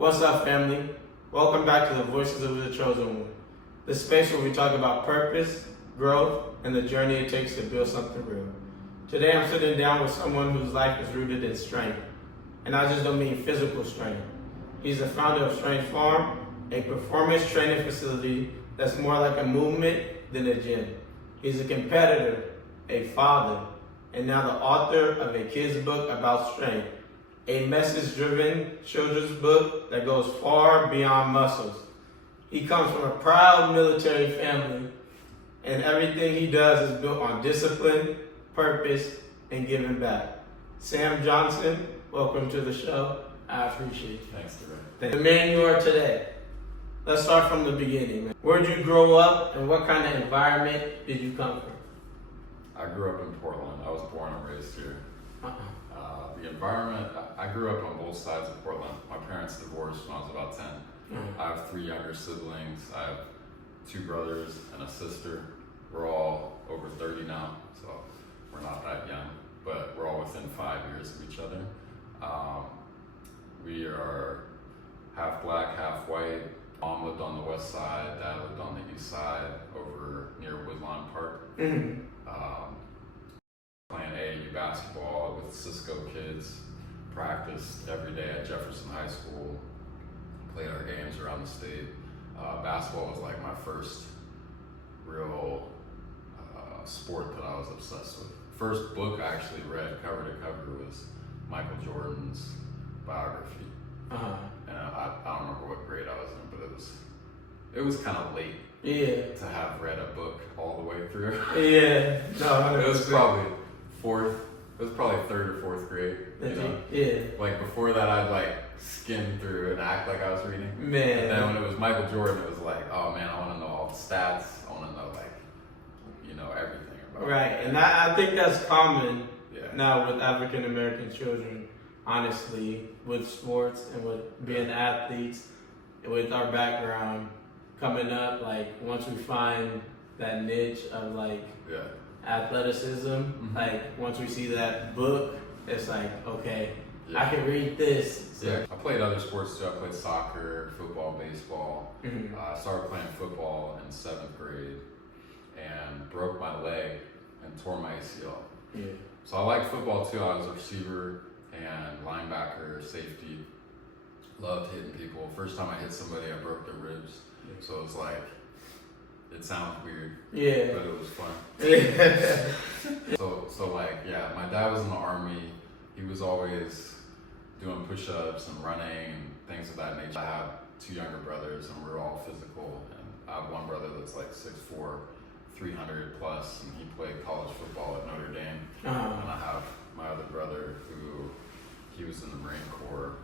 What's up, family? Welcome back to the Voices of the Chosen One, the space where we talk about purpose, growth, and the journey it takes to build something real. Today, I'm sitting down with someone whose life is rooted in strength, and I just don't mean physical strength. He's the founder of Strength Farm, a performance training facility that's more like a movement than a gym. He's a competitor, a father, and now the author of a kid's book about strength, a message-driven children's book that goes far beyond muscles. He comes from a proud military family, and everything he does is built on discipline, purpose, and giving back. Sam Johnson, welcome to the show. I appreciate you. Thanks, Derek. The man you are today. Let's start from the beginning, man. Where'd you grow up, and what kind of environment did you come from? I grew up in Portland. I was born and raised here. Uh-uh. The environment, I grew up on both sides of Portland. My parents divorced when I was about 10. I have 3 younger siblings. I have 2 brothers and a sister. We're all over 30 now, so we're not that young, but we're all within 5 years of each other. We are half black, half white. Mom lived on the west side, dad lived on the east side over near Woodlawn Park. Playing AAU basketball with Cisco kids, practiced every day at Jefferson High School, played our games around the state. Basketball was like my first real sport that I was obsessed with. First book I actually read cover to cover was Michael Jordan's biography. And I don't remember what grade I was in, but it was kind of late to have read a book all the way through. No, it was probably third or fourth grade. You know? Like before that, I'd like skim through and act like I was reading. Man. And then when it was Michael Jordan, it was like, oh man, I want to know all the stats. I want to know everything about it. Right, and I think that's common now with African American children. Honestly, with sports and with being athletes, with our background coming up, like once we find that niche of athleticism, like once we see that book, it's like, okay, I can read this. So. I played other sports too. I played soccer, football, baseball. I started playing football in 7th grade and broke my leg and tore my ACL. So I liked football too. I was a receiver and linebacker, safety. Loved hitting people. First time I hit somebody, I broke their ribs. So it's like, it sounds weird, but it was fun. My dad was in the Army. He was always doing push-ups and running and things of that nature. I have 2 younger brothers and we're all physical. And I have one brother that's like 6'4", 300 plus, and he played college football at Notre Dame. And I have my other brother he was in the Marine Corps,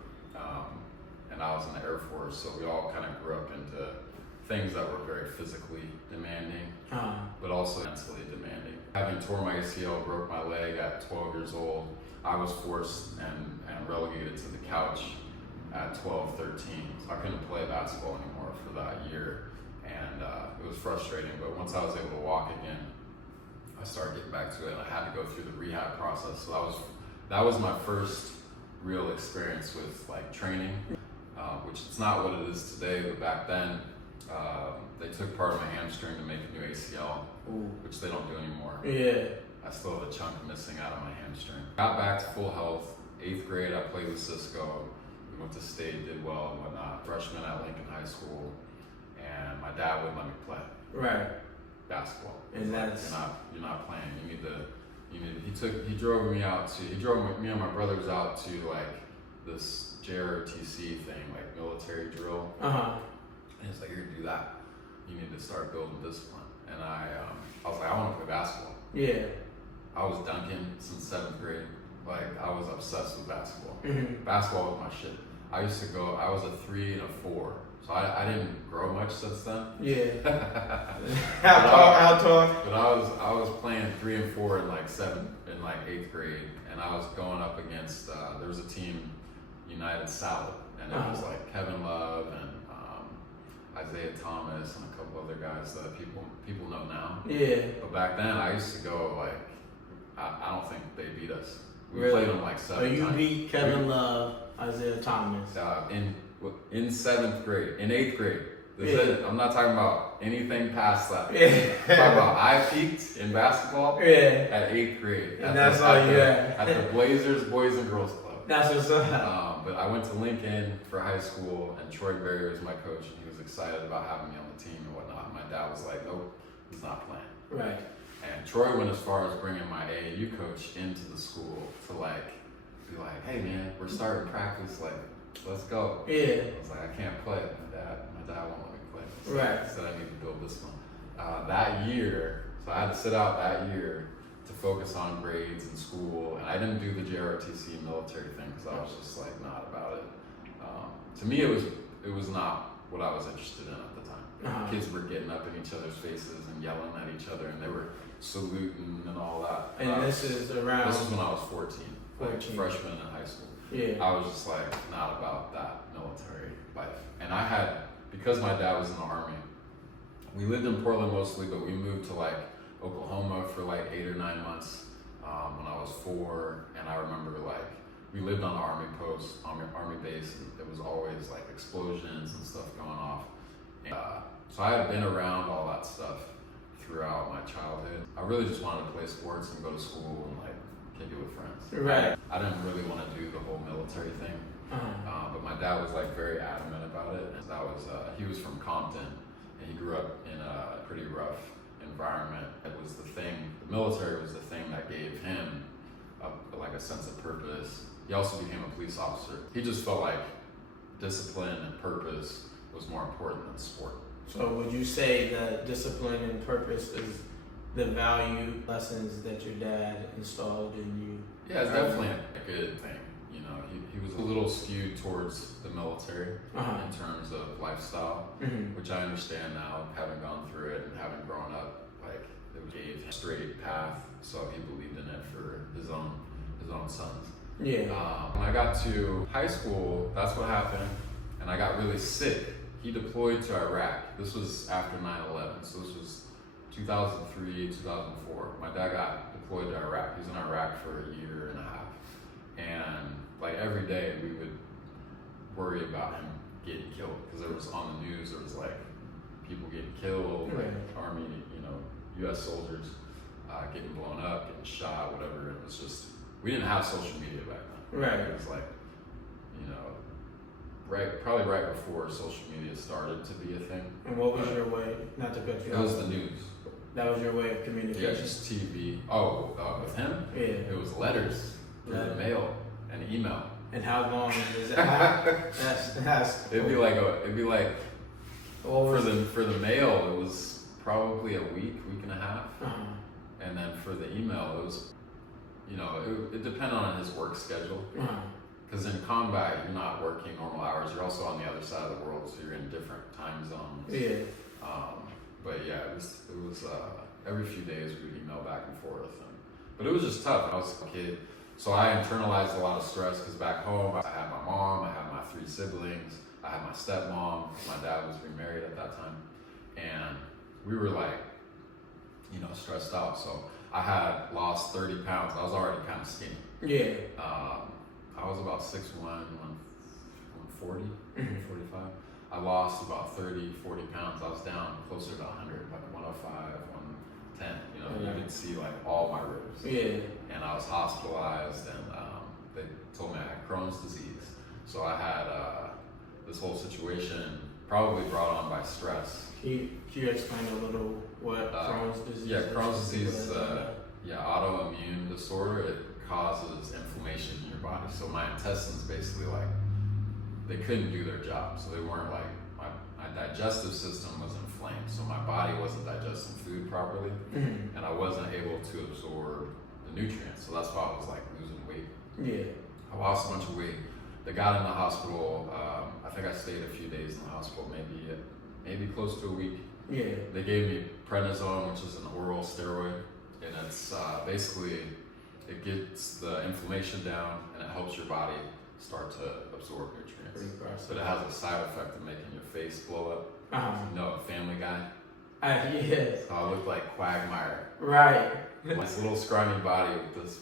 and I was in the Air Force, so we all kind of grew up into things that were very physically demanding, but also mentally demanding. Having tore my ACL, broke my leg at 12 years old, I was forced and relegated to the couch at 12, 13. So I couldn't play basketball anymore for that year, and it was frustrating, but once I was able to walk again, I started getting back to it, and I had to go through the rehab process. So that was my first real experience with like training, which it's not what it is today, but back then they took part of my hamstring to make a new ACL, which they don't do anymore. I still have a chunk missing out of my hamstring. Got back to full health. 8th grade, I played with Cisco. We went to state, did well and whatnot. Freshman at Lincoln High School, and my dad wouldn't let me play basketball. And you're not playing. He drove me and my brothers out to like this JROTC thing, like military drill. And he's like, you're gonna do that. You need to start building discipline. And I was like, I want to play basketball. I was dunking since 7th grade. Like I was obsessed with basketball. Basketball was my shit. I was a 3 and a 4. So I didn't grow much since then. How tall? But I was playing 3 and 4 in like 8th grade, and I was going up against there was a team, United Salad, and it was like Kevin Love and Isaiah Thomas and a couple other guys that people know now. But back then I used to go like I don't think they beat us. We played them like 7 times. So you beat Kevin Love, Isaiah Thomas. in 7th grade, in 8th grade. This is it. I'm not talking about anything past that. Yeah. I'm talking about I peaked in basketball Yeah. at 8th grade. And that's all you had. At the Blazers Boys and Girls Club. That's what's up. But I went to Lincoln for high school, and Troy Berry was my coach, and he was excited about having me on the team and whatnot. My dad was like, nope, he's not playing. Right. And Troy went as far as bringing my AAU coach into the school to like be like, hey man, we're starting practice, like let's go. Yeah. I was like, I can't play. My dad won't let me play. So Right. he said I need to build discipline. That year, so I had to sit out that year to focus on grades and school, and I didn't do the JROTC military thing because I was just like not about it. To me, it was not what I was interested in at the time. Uh-huh. Kids were getting up in each other's faces and yelling at each other, and they were saluting and all that. And this is around. This was when I was 14, like 14. freshman in high school. Yeah. I was just like not about that military life. And I had, because my dad was in the army, we lived in Portland mostly, but we moved to like Oklahoma for like 8 or 9 months when I was 4. And I remember like we lived on the army post, army base, and it was always like explosions and stuff going off. And, so I had been around all that stuff throughout my childhood. I really just wanted to play sports and go to school and like kick it with friends. Right. I didn't really want to do the whole military thing, but my dad was like very adamant about it. And that was he was from Compton, and he grew up in a pretty rough environment. It was the thing. The military was the thing that gave him like a sense of purpose. He also became a police officer. He just felt like discipline and purpose was more important than sport. So would you say that discipline and purpose is the value lessons that your dad installed in you? Yeah, it's definitely a good thing. You know, he was a little skewed towards the military in terms of lifestyle, which I understand now, having gone through it and having grown up. Like, it gave him a straight path, so he believed in it for his own sons. Yeah. When I got to high school, that's what happened, and I got really sick. He deployed to Iraq. This was after 9/11, so this was 2003, 2004. My dad got deployed to Iraq. He was in Iraq for a year and a half. And like every day we would worry about him getting killed because there was on the news, there was like people getting killed, like army, US soldiers getting blown up, getting shot, whatever. It was just, we didn't have social media back then. Right. It was like, probably right before social media started to be a thing. And what was your way, not to cut you off? It was the news. That was your way of communication? Yeah, just TV. Oh, with him? Yeah. It was letters through the mail and email. And how long does that? that's It'd be like what was for the mail, it was probably a week and a half, and then for the email, it was, it depended on his work schedule. Because in combat, you're not working normal hours. You're also on the other side of the world, so you're in different time zones. Yeah. But yeah, it was every few days we would email back and forth, but it was just tough. I was a kid, so I internalized a lot of stress because back home I had my mom, I had my 3 siblings, I had my stepmom. My dad was remarried at that time, and we were like, stressed out. So I had lost 30 pounds. I was already kind of skinny. Yeah. I was about 6'1", 140, 145. I lost about 30, 40 pounds. I was down closer to 100, like 105, 110. You could see like all my ribs. Yeah. And I was hospitalized, and they told me I had Crohn's disease. So I had this whole situation probably brought on by stress. Can you explain a little what Crohn's disease is? Yeah, Crohn's disease is autoimmune disorder. It causes inflammation in your body. So my intestines basically they couldn't do their job. So they weren't my digestive system was inflamed. So my body wasn't digesting food properly, and I wasn't able to absorb the nutrients. So that's why I was losing weight. Yeah. I lost a bunch of weight. They got in the hospital. I think I stayed a few days in the hospital, maybe close to a week. Yeah. They gave me prednisone, which is an oral steroid, and it's basically, it gets the inflammation down and it helps your body start to absorb nutrients. But it has a side effect of making your face blow up. Family Guy. Yes. So I looked like Quagmire. Right. This little scrawny body with this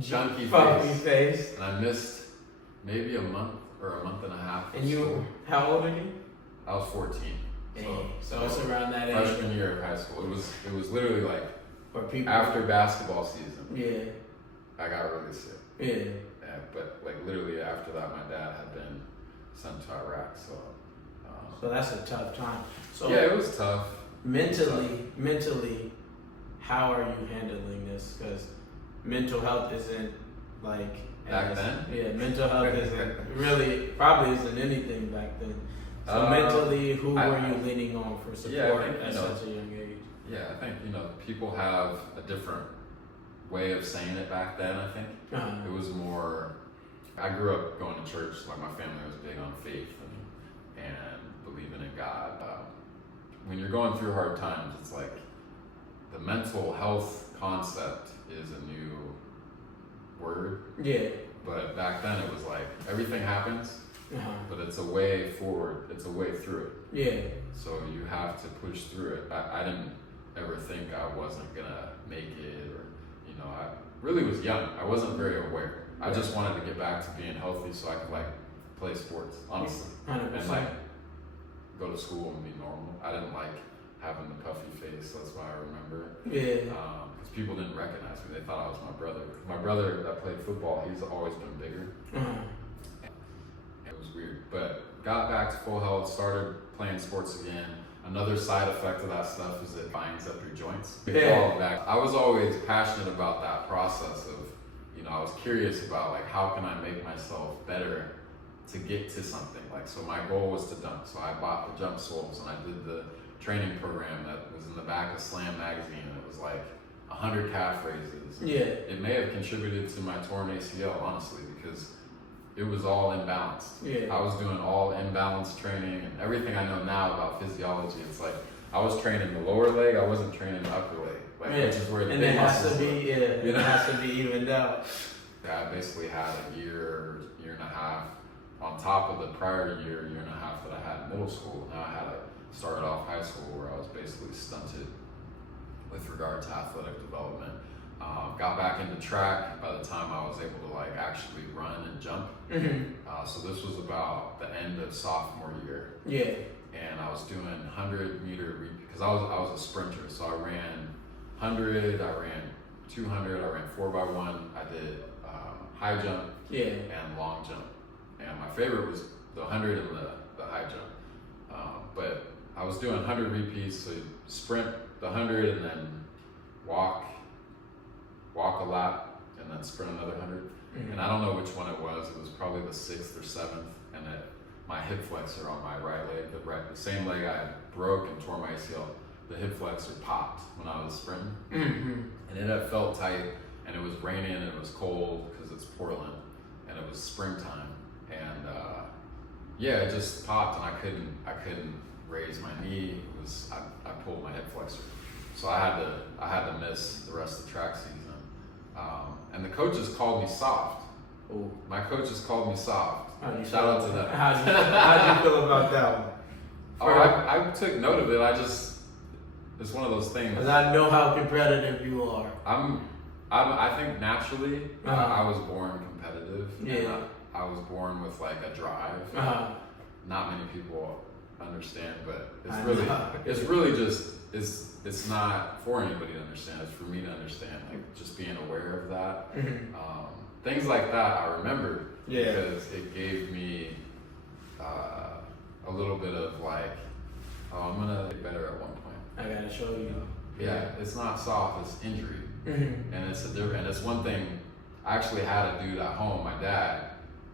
chunky face. And I missed maybe a month or a month and a half. And you, how old are you? I was 14. So it's around that age. Freshman year of high school. It was literally like For people. after basketball season. Yeah. I got really sick. Yeah. But like literally after that, my dad had been sent to Iraq. So that's a tough time. So yeah, it was tough. Mentally, how are you handling this? Because mental health isn't like Back then? Yeah, mental health probably isn't anything back then. So mentally, who were you leaning on for support at such a young age? Yeah, I think people have a different way of saying it back then. I think it was more. I grew up going to church. Like my family was big on faith and believing in God. When you're going through hard times, it's like the mental health concept is a new word. Yeah. But back then it was like everything happens, but it's a way forward. It's a way through it. Yeah. So you have to push through it. I didn't ever think I wasn't gonna make it, or I really was young. I wasn't very aware. I just wanted to get back to being healthy so I could like play sports, honestly, 100%. and like go to school and be normal. I didn't like having the puffy face. That's why I remember. Yeah. Because people didn't recognize me. They thought I was my brother. My brother that played football, he's always been bigger. It was weird, but got back to full health. Started playing sports again. Another side effect of that stuff is it binds up your joints. Yeah. I was always passionate about that process of, I was curious about like how can I make myself better to get to something. Like, so my goal was to dunk. So I bought the jump soles and I did the training program that was in the back of Slam magazine, and it was like 100 calf raises. Yeah. It may have contributed to my torn ACL, honestly, because it was all imbalanced. Yeah. I was doing all imbalanced training, and everything I know now about physiology, it's like I was training the lower leg, I wasn't training the upper leg, which is where the big muscles it has to be evened out. I basically had a year and a half on top of the prior year and a half that I had in middle school. Now I started off high school where I was basically stunted with regard to athletic development. Got back into track by the time I was able to like actually run and jump. So this was about the end of sophomore year. Yeah. And I was doing 100-meter because I was a sprinter. So I ran 100, I ran 200, I ran 4x1. I did high jump and long jump. And my favorite was the 100 and the high jump. But I was doing 100 repeats, so you sprint the 100 and then walk a lap and then sprint another 100. And I don't know which one it was probably the 6th or 7th, and my hip flexor on my right leg, the same leg I broke and tore my ACL, the hip flexor popped when I was sprinting. And it had felt tight, and it was raining and it was cold because it's Portland, and it was springtime, and it just popped, and I couldn't raise my knee. I pulled my hip flexor, so I had to miss the rest of the track season. And the coaches called me soft. Ooh. My coaches called me soft. Shout out to them. How'd you feel about that one? I took note of it. It's one of those things. Because I know how competitive you are. I think naturally, I was born competitive. Yeah. And I was born with like a drive. Not many people understand, but it's really just, it's not for anybody to understand. It's for me to understand, like just being aware of that. Things like that I remember because it gave me a little bit of like, I'm gonna get better at one point. I gotta show you. Yeah, it's not soft, it's injury. And it's one thing. I actually had a dude at home, my dad,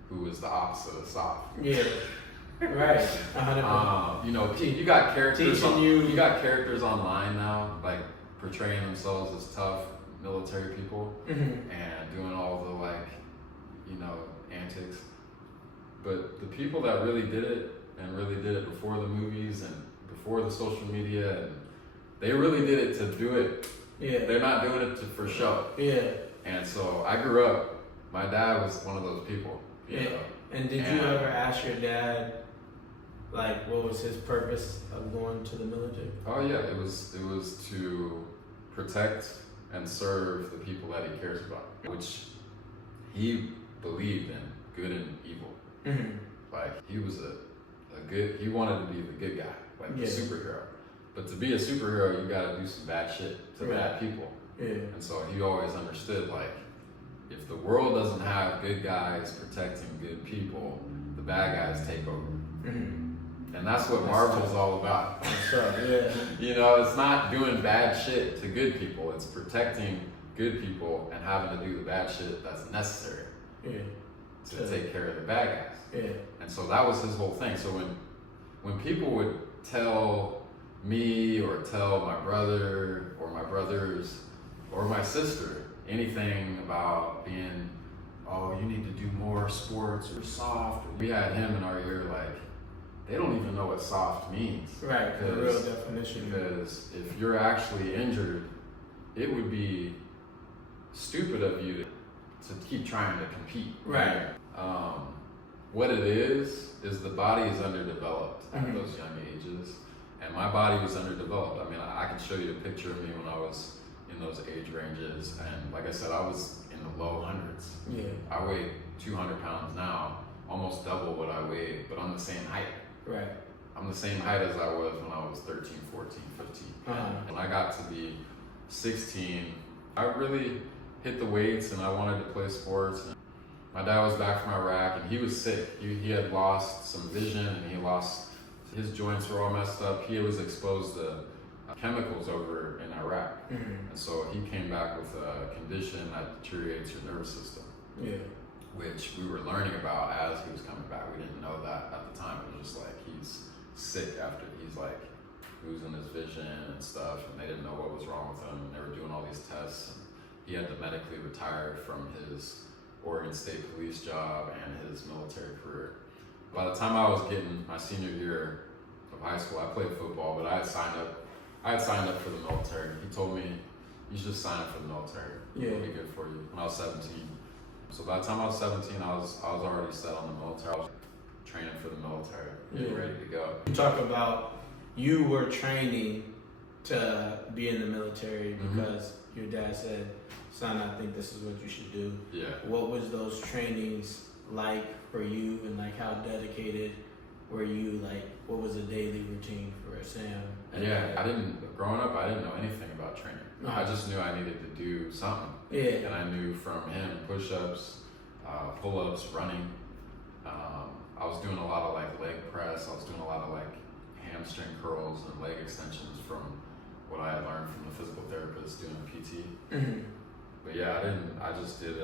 who was the opposite of soft. Yeah. Right. 100%. You got characters. You got characters online now, like portraying themselves as tough military people and doing all the antics. But the people that really did it and really did it before the movies and before the social media, and they really did it to do it. Yeah. They're not doing it for show. Yeah. And so I grew up. My dad was one of those people. You know? And did you ever ask your dad, like, what was his purpose of going to the military? Oh yeah, it was to protect and serve the people that he cares about, which he believed in, good and evil. Like he was he wanted to be the good guy, like the superhero. But to be a superhero, you gotta do some bad shit to bad people. Yeah. And so he always understood, like, if the world doesn't have good guys protecting good people, the bad guys take over. Mm-hmm. And that's what Marvel's all about. Yeah. You know, it's not doing bad shit to good people. It's protecting good people and having to do the bad shit that's necessary to take care of the bad guys. Yeah. And so that was his whole thing. So when people would tell me or tell my brother or my brothers or my sister anything about being, oh, you need to do more sports or soft, we had him in our ear like, they don't even know what soft means. Right, the real definition. Because if you're actually injured, it would be stupid of you to keep trying to compete. Right. What it is the body is underdeveloped at those young ages, and my body was underdeveloped. I mean, I can show you a picture of me when I was in those age ranges, and like I said, I was in the low hundreds. Yeah. I weigh 200 pounds now, almost double what I weighed, but I'm the same height. Right. I'm the same height as I was when I was 13, 14, 15. When I got to be 16, I really hit the weights and I wanted to play sports. And my dad was back from Iraq and he was sick. He had lost some vision and his joints were all messed up. He was exposed to chemicals over in Iraq. And so he came back with a condition that deteriorates your nervous system. Yeah. Which we were learning about as he was coming back. We didn't know that at the time. It was just like he's sick after he's like losing his vision and stuff, and they didn't know what was wrong with him. And they were doing all these tests, and he had to medically retire from his Oregon State Police job and his military career. By the time I was getting my senior year of high school, I played football, but I had signed up for the military. He told me, you should sign up for the military. It'll be good for you. When I was 17. So by the time I was 17, I was already set on the military. I was training for the military, getting ready to go. You talk about you were training to be in the military because your dad said, son, I think this is what you should do. Yeah. What was those trainings like for you, and like how dedicated were you? Like, what was a daily routine for Sam? Growing up, I didn't know anything about training. I just knew I needed to do something. Yeah. And I knew from him push-ups, pull-ups, running. I was doing a lot of like leg press. I was doing a lot of like hamstring curls and leg extensions from what I had learned from the physical therapist doing PT. But yeah, I just did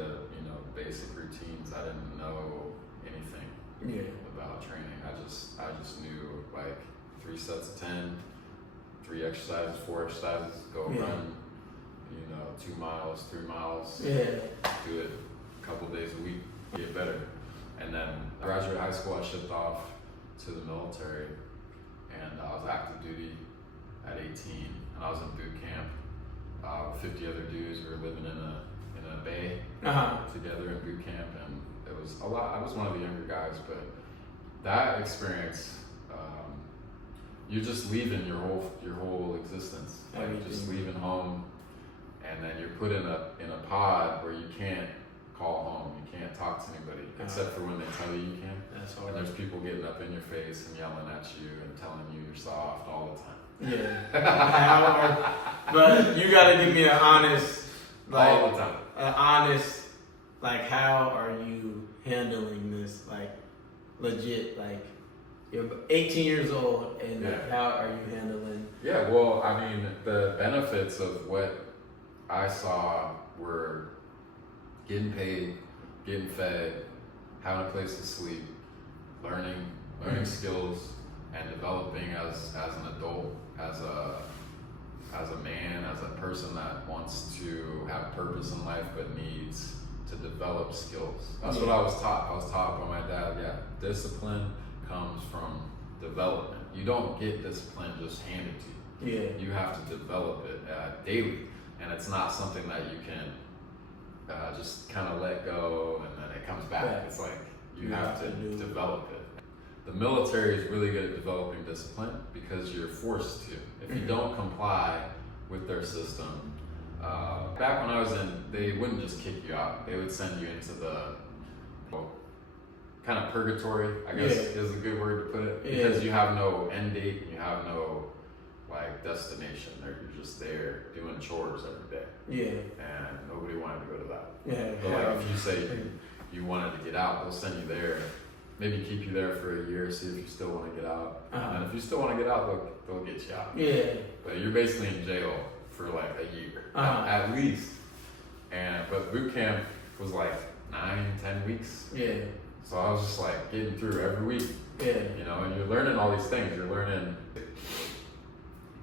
basic routines. I didn't know anything about training. I just knew like 3 sets of 10, 3 exercises, 4 exercises, go run, 2 miles, 3 miles. Do it a couple days a week, get better. And then I graduated high school, I shipped off to the military, and I was active duty at 18, and I was in boot camp with 50 other dudes. We were living in a bay together in boot camp, and it was a lot. I was one of the younger guys, but that experience, you're just leaving your whole existence. Like you're just leaving home, and then you're put in a pod where you can't call home, you can't talk to anybody except for when they tell you you can. That's hard. And there's people getting up in your face and yelling at you and telling you you're soft all the time. Yeah. But you gotta give me an honest, all the time. Like, how are you handling this? Like, legit, like, you're 18 years old, and like, how are you handling? Yeah, well, I mean, the benefits of what I saw were getting paid, getting fed, having a place to sleep, learning skills, and developing as an adult, as a man, as a person that wants to have purpose in life but needs to develop skills. That's what I was taught. I was taught by my dad, discipline comes from development. You don't get discipline just handed to you. You have to develop it daily, and it's not something that you can just kind of let go and then it comes back. It's like you have to develop it. The military is really good at developing discipline because you're forced to. If you don't comply with their system, back when I was in, they wouldn't just kick you out. They would send you into the kind of purgatory, I guess is a good word to put it, because you have no end date and you have no like destination. You're just there doing chores every day. Yeah. And nobody wanted to go to that. Yeah. But like if you say you wanted to get out, they'll send you there. Maybe keep you there for a year, see if you still want to get out. And if you still want to get out, they'll get you out. Yeah. But you're basically in jail for like a year at least. But boot camp was like 9-10 weeks. Yeah. So I was just like getting through every week. Yeah. You know, and you're learning all these things. You're learning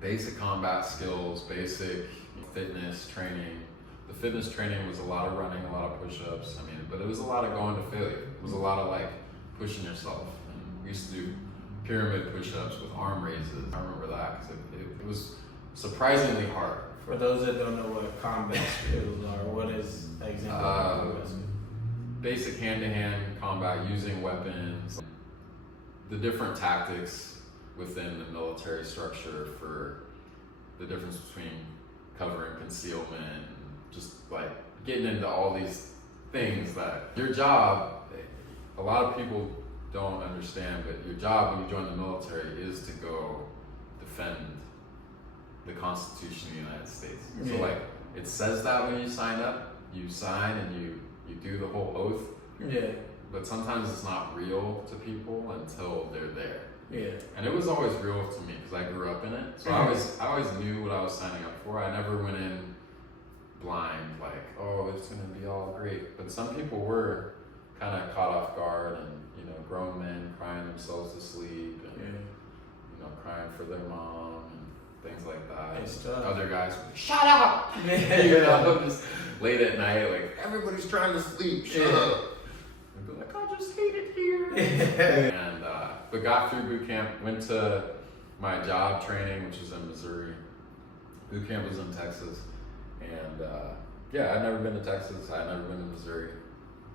basic combat skills, basic fitness training. The fitness training was a lot of running, a lot of push-ups. I mean, but it was a lot of going to failure. It was a lot of like pushing yourself. And we used to do pyramid push-ups with arm raises. I remember that because it was surprisingly hard. For those that don't know what combat skills are, what is an example of combat skills? Basic hand-to-hand combat, using weapons, the different tactics within the military structure for the difference between cover and concealment, just like getting into all these things that your job, a lot of people don't understand, but your job when you join the military is to go defend the Constitution of the United States. So like it says that when you sign up, you sign and you do the whole oath. Yeah. But sometimes it's not real to people until they're there. Yeah. And it was always real to me because I grew up in it. So I always knew what I was signing up for. I never went in blind like, oh, it's gonna be all great. But some people were kind of caught off guard, and you know, grown men crying themselves to sleep, and you know, crying for their mom and things like that. It's tough. Other guys would be, shut up! You know, just late at night, like everybody's trying to sleep. Shut up. And be like, I just hate it here. And but got through boot camp, went to my job training, which was in Missouri. Boot camp was in Texas, and I'd never been to Texas. I'd never been to Missouri.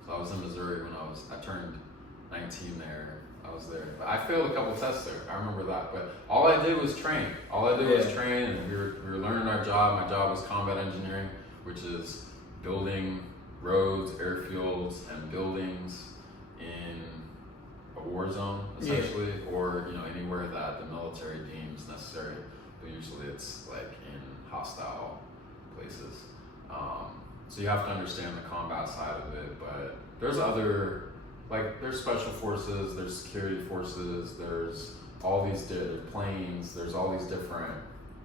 So I was in Missouri when I turned 19 there. I was there. But I failed a couple tests there. I remember that. But all I did was train. All I did was train, and we were learning our job. My job was combat engineering, which is building roads, airfields, and buildings in a war zone, essentially, or you know, anywhere that the military deems necessary. But usually it's like in hostile places. So you have to understand the combat side of it, but there's other, like there's special forces, there's security forces, there's all these planes, there's all these different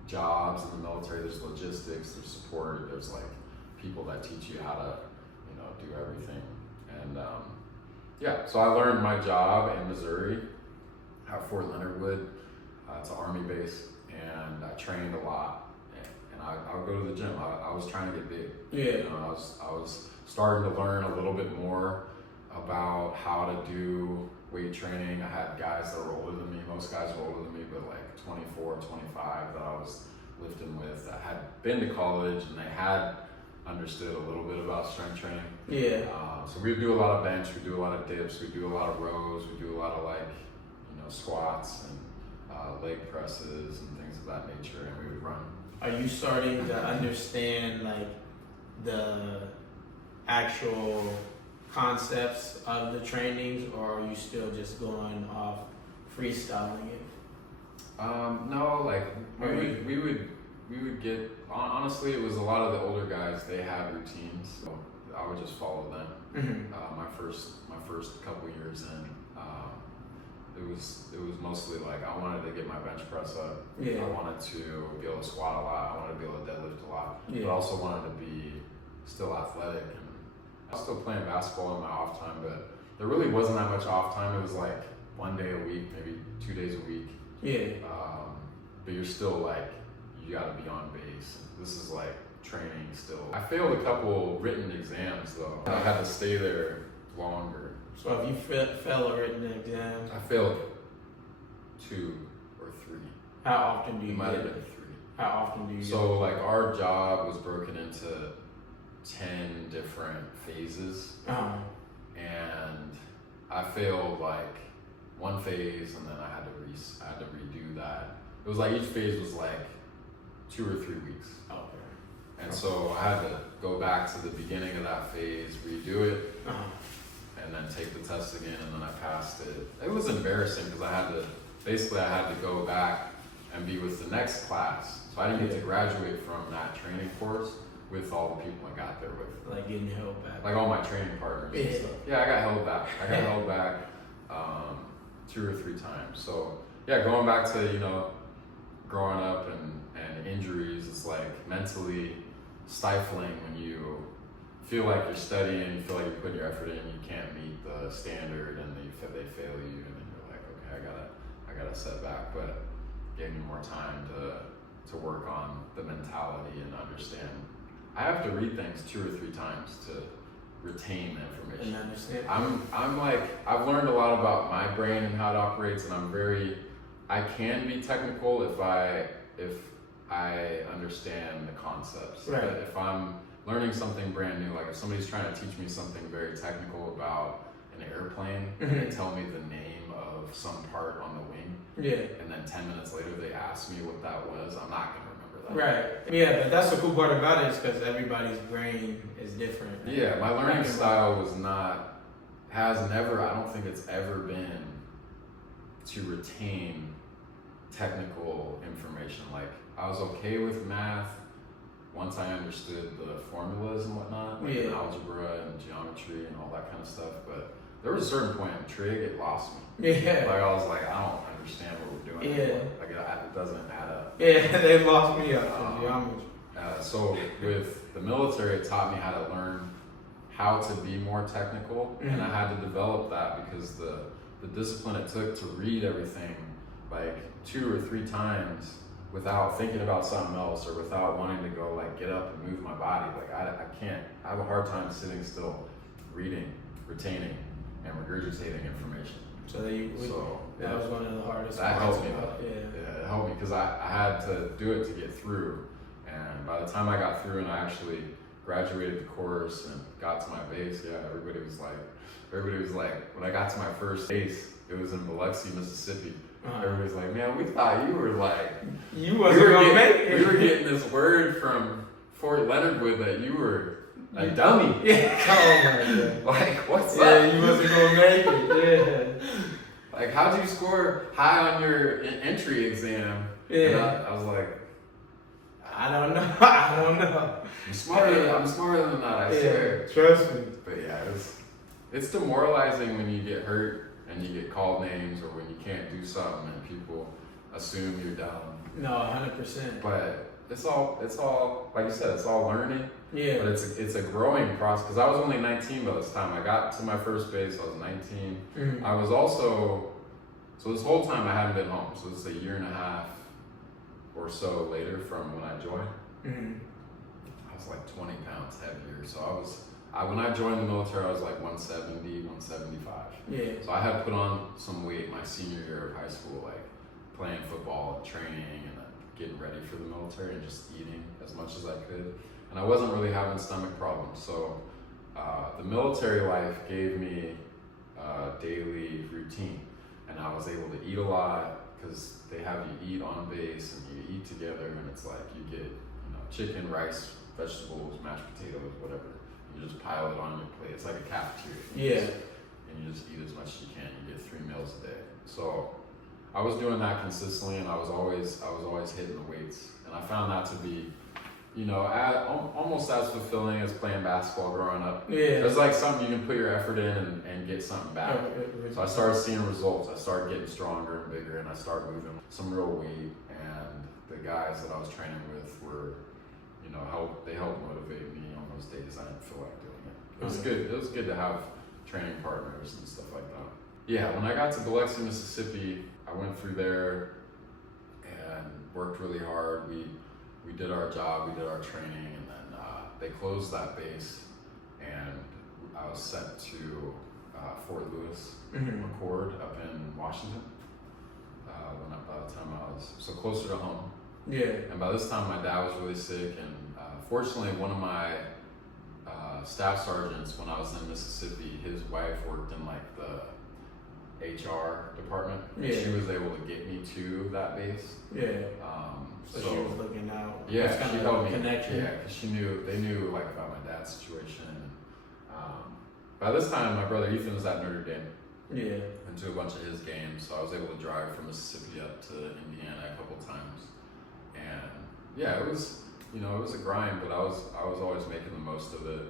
jobs in the military. There's logistics, there's support, there's like people that teach you how to, you know, do everything. And so I learned my job in Missouri at Fort Leonard Wood. It's an Army base, and I trained a lot. I would go to the gym. I was trying to get big. Yeah. You know, I was starting to learn a little bit more about how to do weight training. I had guys that were older than me. Most guys were older than me, but like 24, 25 that I was lifting with, that had been to college, and they had understood a little bit about strength training. Yeah. So we do a lot of bench, we do a lot of dips, we do a lot of rows, we do a lot of like, you know, squats and leg presses and things of that nature, and we would run. Are you starting to understand like the actual concepts of the trainings, or are you still just going off freestyling it? No, like we would get, honestly, it was a lot of the older guys, they had routines, so I would just follow them. My first couple years in, it was mostly like I wanted to get my bench press up. I wanted to be able to squat a lot. I wanted to be able to deadlift a lot, but I also wanted to be still athletic. And I was still playing basketball in my off time, but there really wasn't that much off time. It was like 1 day a week, maybe 2 days a week. But you're still like, you got to be on base. This is like training still. I failed a couple written exams though. I had to stay there longer. So if you fail a written exam, I failed 2 or 3. how often do you It might have get been it? 3. How often do you So like our job was broken into 10 different phases, and I failed like one phase, and then I had to redo that. It was like each phase was like 2 or 3 weeks. And so I had to go back to the beginning of that phase, redo it, and then take the test again, and then I passed it. It was embarrassing because I had to go back and be with the next class. So I didn't get to graduate from that training course with all the people I got there with. Like getting held back. Like all my training partners and stuff. Yeah, I got held back. I got held back 2 or 3 times. So yeah, going back to, you know, growing up and injuries, it's like mentally stifling when you feel like you're studying, you feel like you're putting your effort in, you can't meet the standard, and they fail you, and then you're like, okay, I gotta set back. But it gave me more time to work on the mentality and understand. I have to read things 2 or 3 times to retain the information. And understand. I'm like, I've learned a lot about my brain and how it operates, and I can be technical if I understand the concepts. Right. But if I'm learning something brand new, like if somebody's trying to teach me something very technical about an airplane, and they tell me the name of some part on the wing, and then 10 minutes later they ask me what that was, I'm not gonna remember that. Right. Yeah, but that's the cool part about it is because everybody's brain is different. Yeah, my learning style has never, I don't think it's ever been to retain technical information. Like, I was okay with math once I understood the formulas and whatnot, like in algebra and geometry and all that kind of stuff, but there was a certain point in trig, it lost me. Yeah. Like, I was like, I don't understand what we're doing anymore. Like, it doesn't add up. Yeah, they lost me up in geometry. So with the military, it taught me how to learn how to be more technical, and I had to develop that because the discipline it took to read everything like 2 or 3 times without thinking about something else or without wanting to go like get up and move my body. Like I can't, I have a hard time sitting still, reading, retaining, and regurgitating information. So that was one of the hardest. That helped me. Yeah, it helped me because I had to do it to get through. And by the time I got through and I actually graduated the course and got to my base, everybody was like, when I got to my first base, it was in Biloxi, Mississippi. Everybody was like, man, we thought you were like, you wasn't gonna make it. We were getting this word from Fort Leonard Wood that you were a dummy. Yeah. Oh my God. Like, what's up? Yeah, you wasn't gonna make it. Yeah. Like, how'd you score high on your entry exam? Yeah. And I was like, I don't know. I'm smarter than that, I swear. Trust me. But yeah, it's demoralizing when you get hurt and you get called names or when you can't do something and people assume you're dumb. No, 100%. But it's all like you said, it's all learning. Yeah. But it's a growing process because I was only 19 by this time. I got to my first base, I was 19. I was also, so this whole time I hadn't been home. So it's a year and a half or so later from when I joined. I was like 20 pounds heavier. So when I joined the military, I was like 170, 175. Yeah. So I had put on some weight my senior year of high school, like playing football and training and getting ready for the military and just eating as much as I could. And I wasn't really having stomach problems. So the military life gave me a daily routine. And I was able to eat a lot because they have you eat on base and you eat together. And it's like you get chicken, rice, vegetables, mashed potatoes, whatever. You just pile it on your plate. It's like a cafeteria. Yeah. And you just eat as much as you can. You get 3 meals a day. So I was doing that consistently, and I was always hitting the weights. And I found that to be, almost as fulfilling as playing basketball growing up. Yeah. It's like something you can put your effort in and get something back. So I started seeing results. I started getting stronger and bigger, and I started moving some real weight. And the guys that I was training with were, they helped motivate me on those days I didn't feel like doing it. It was good. It was good to have training partners and stuff like that. Yeah, when I got to Biloxi, Mississippi, I went through there and worked really hard. We did our job, we did our training, and then they closed that base, and I was sent to Fort Lewis, McChord up in Washington. By the time I was so closer to home. Yeah. And by this time, my dad was really sick, and fortunately, one of my staff sergeants, when I was in Mississippi, his wife worked in like the HR department. And she was able to get me to that base. Yeah. So she was looking out. Yeah, she helped me. Connection. Yeah, because they knew like about my dad's situation. by this time, my brother Ethan was at Notre Dame. Yeah. Went to a bunch of his games, so I was able to drive from Mississippi up to Indiana a couple times. And yeah, it was, you know, it was a grind, but I was always making the most of it.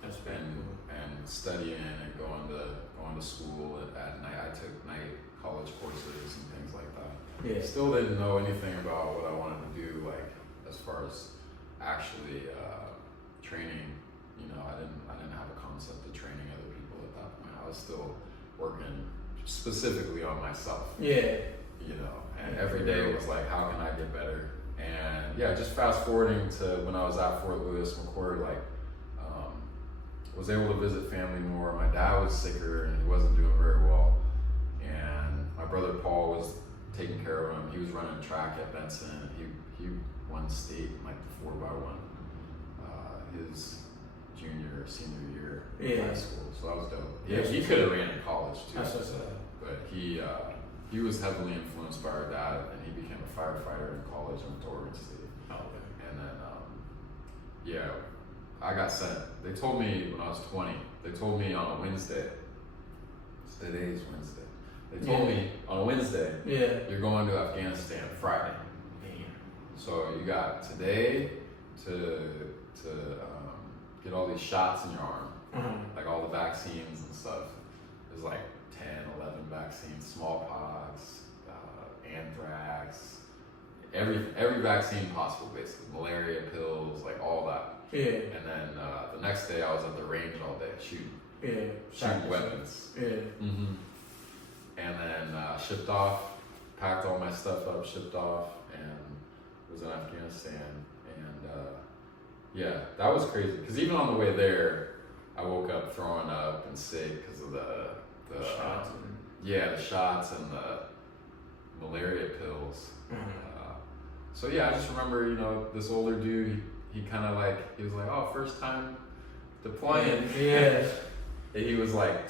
That's very and cool. and studying and going to school at night. I took night college courses and things like that. Yeah. Still didn't know anything about what I wanted to do, like as far as actually training. You know, I didn't have a concept of training other people at that point. I was still working specifically on myself. Yeah. You know, and every day was like, how can I get better? And yeah, just fast forwarding to when I was at Fort Lewis McChord, like was able to visit family more. My dad was sicker and he wasn't doing very well. And my brother Paul was taking care of him. He was running track at Benson. He won state in like the 4x1 his junior or senior year in high school. So that was dope. Yeah, he could have ran in college too. That's what's up. But he was heavily influenced by our dad, and he became a firefighter in college and went to Oregon State. Oh, okay. And then yeah, I got sent. They told me when I was 20. They told me on a Wednesday. Today's Wednesday. They told me on a Wednesday, you're going to Afghanistan Friday. So you got today to get all these shots in your arm, like all the vaccines and stuff. There's like 10, 11 vaccines, smallpox, anthrax, every vaccine possible, basically. Malaria pills, like all that. Yeah. And then the next day I was at the range all day shooting. Yeah. Shooting weapons. Yeah. Mm-hmm. And then shipped off, packed all my stuff up, shipped off, and was in Afghanistan. And yeah, that was crazy. Because even on the way there, I woke up throwing up and sick because of the shots. The shots and the malaria pills. So yeah, I just remember, you know, this older dude. He kind of like, he was like, oh, first time deploying. Yeah. And he was like,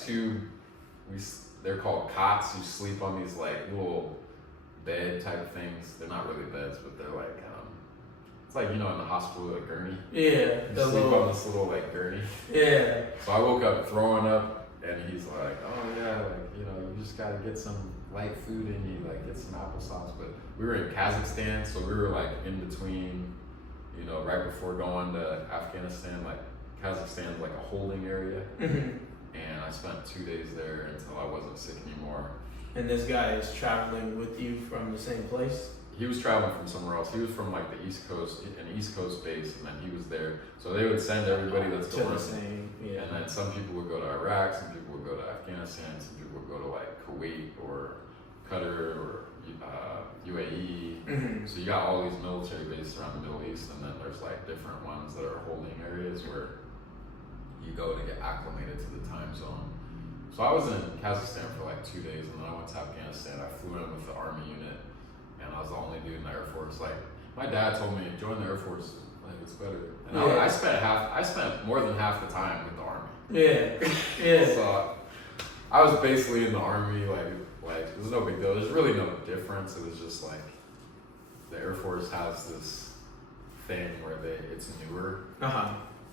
they're called cots. You sleep on these like little bed type things. They're not really beds, but they're like, it's like, you know, in the hospital, a gurney. Yeah. You sleep on this little like gurney. Yeah. So I woke up throwing up, and he's like, oh yeah, like, you know, you just gotta get some light food in you, like get some applesauce. But we were in Kazakhstan, so we were like in between, you know, right before going to Afghanistan. Like Kazakhstan's like a holding area. And I spent 2 days there until I wasn't sick anymore. And this guy is traveling with you from the same place? He was traveling from somewhere else. He was from like the East Coast, an East Coast base, and then he was there. So they would send everybody that's to going. The same, yeah. And then some people would go to Iraq, some people would go to Afghanistan, some people would go to like Kuwait or Qatar or UAE. So you got all these military bases around the Middle East, and then there's like different ones that are holding areas where you go to get acclimated to the time zone. So I was in Kazakhstan for like 2 days, and then I went to Afghanistan. I flew in with the Army unit, and I was the only dude in the Air Force. Like my dad told me, join the Air Force, like it's better. And I spent more than half the time with the Army. Yeah. So I was basically in the Army, like it was no big deal. There's really no difference. It was just like the Air Force has this thing where it's newer.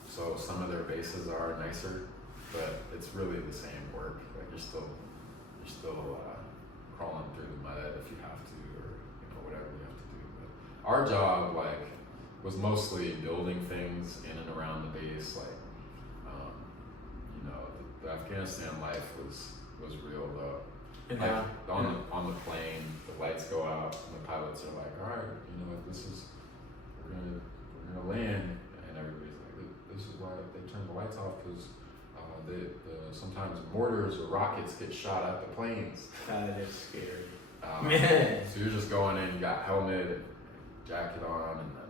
So some of their bases are nicer, but it's really the same work. Like you're still crawling through the mud if you have to, or you know whatever you have to do. But our job was mostly building things in and around the base. Like you know, the Afghanistan life was real though. And like on the plane, the lights go out, and the pilots are like, all right, you know, we're gonna land, and everybody's like, this is why they turn the lights off, because sometimes mortars or rockets get shot at the planes. That is scary. Man. So you're just going in, you got helmet and jacket on, and then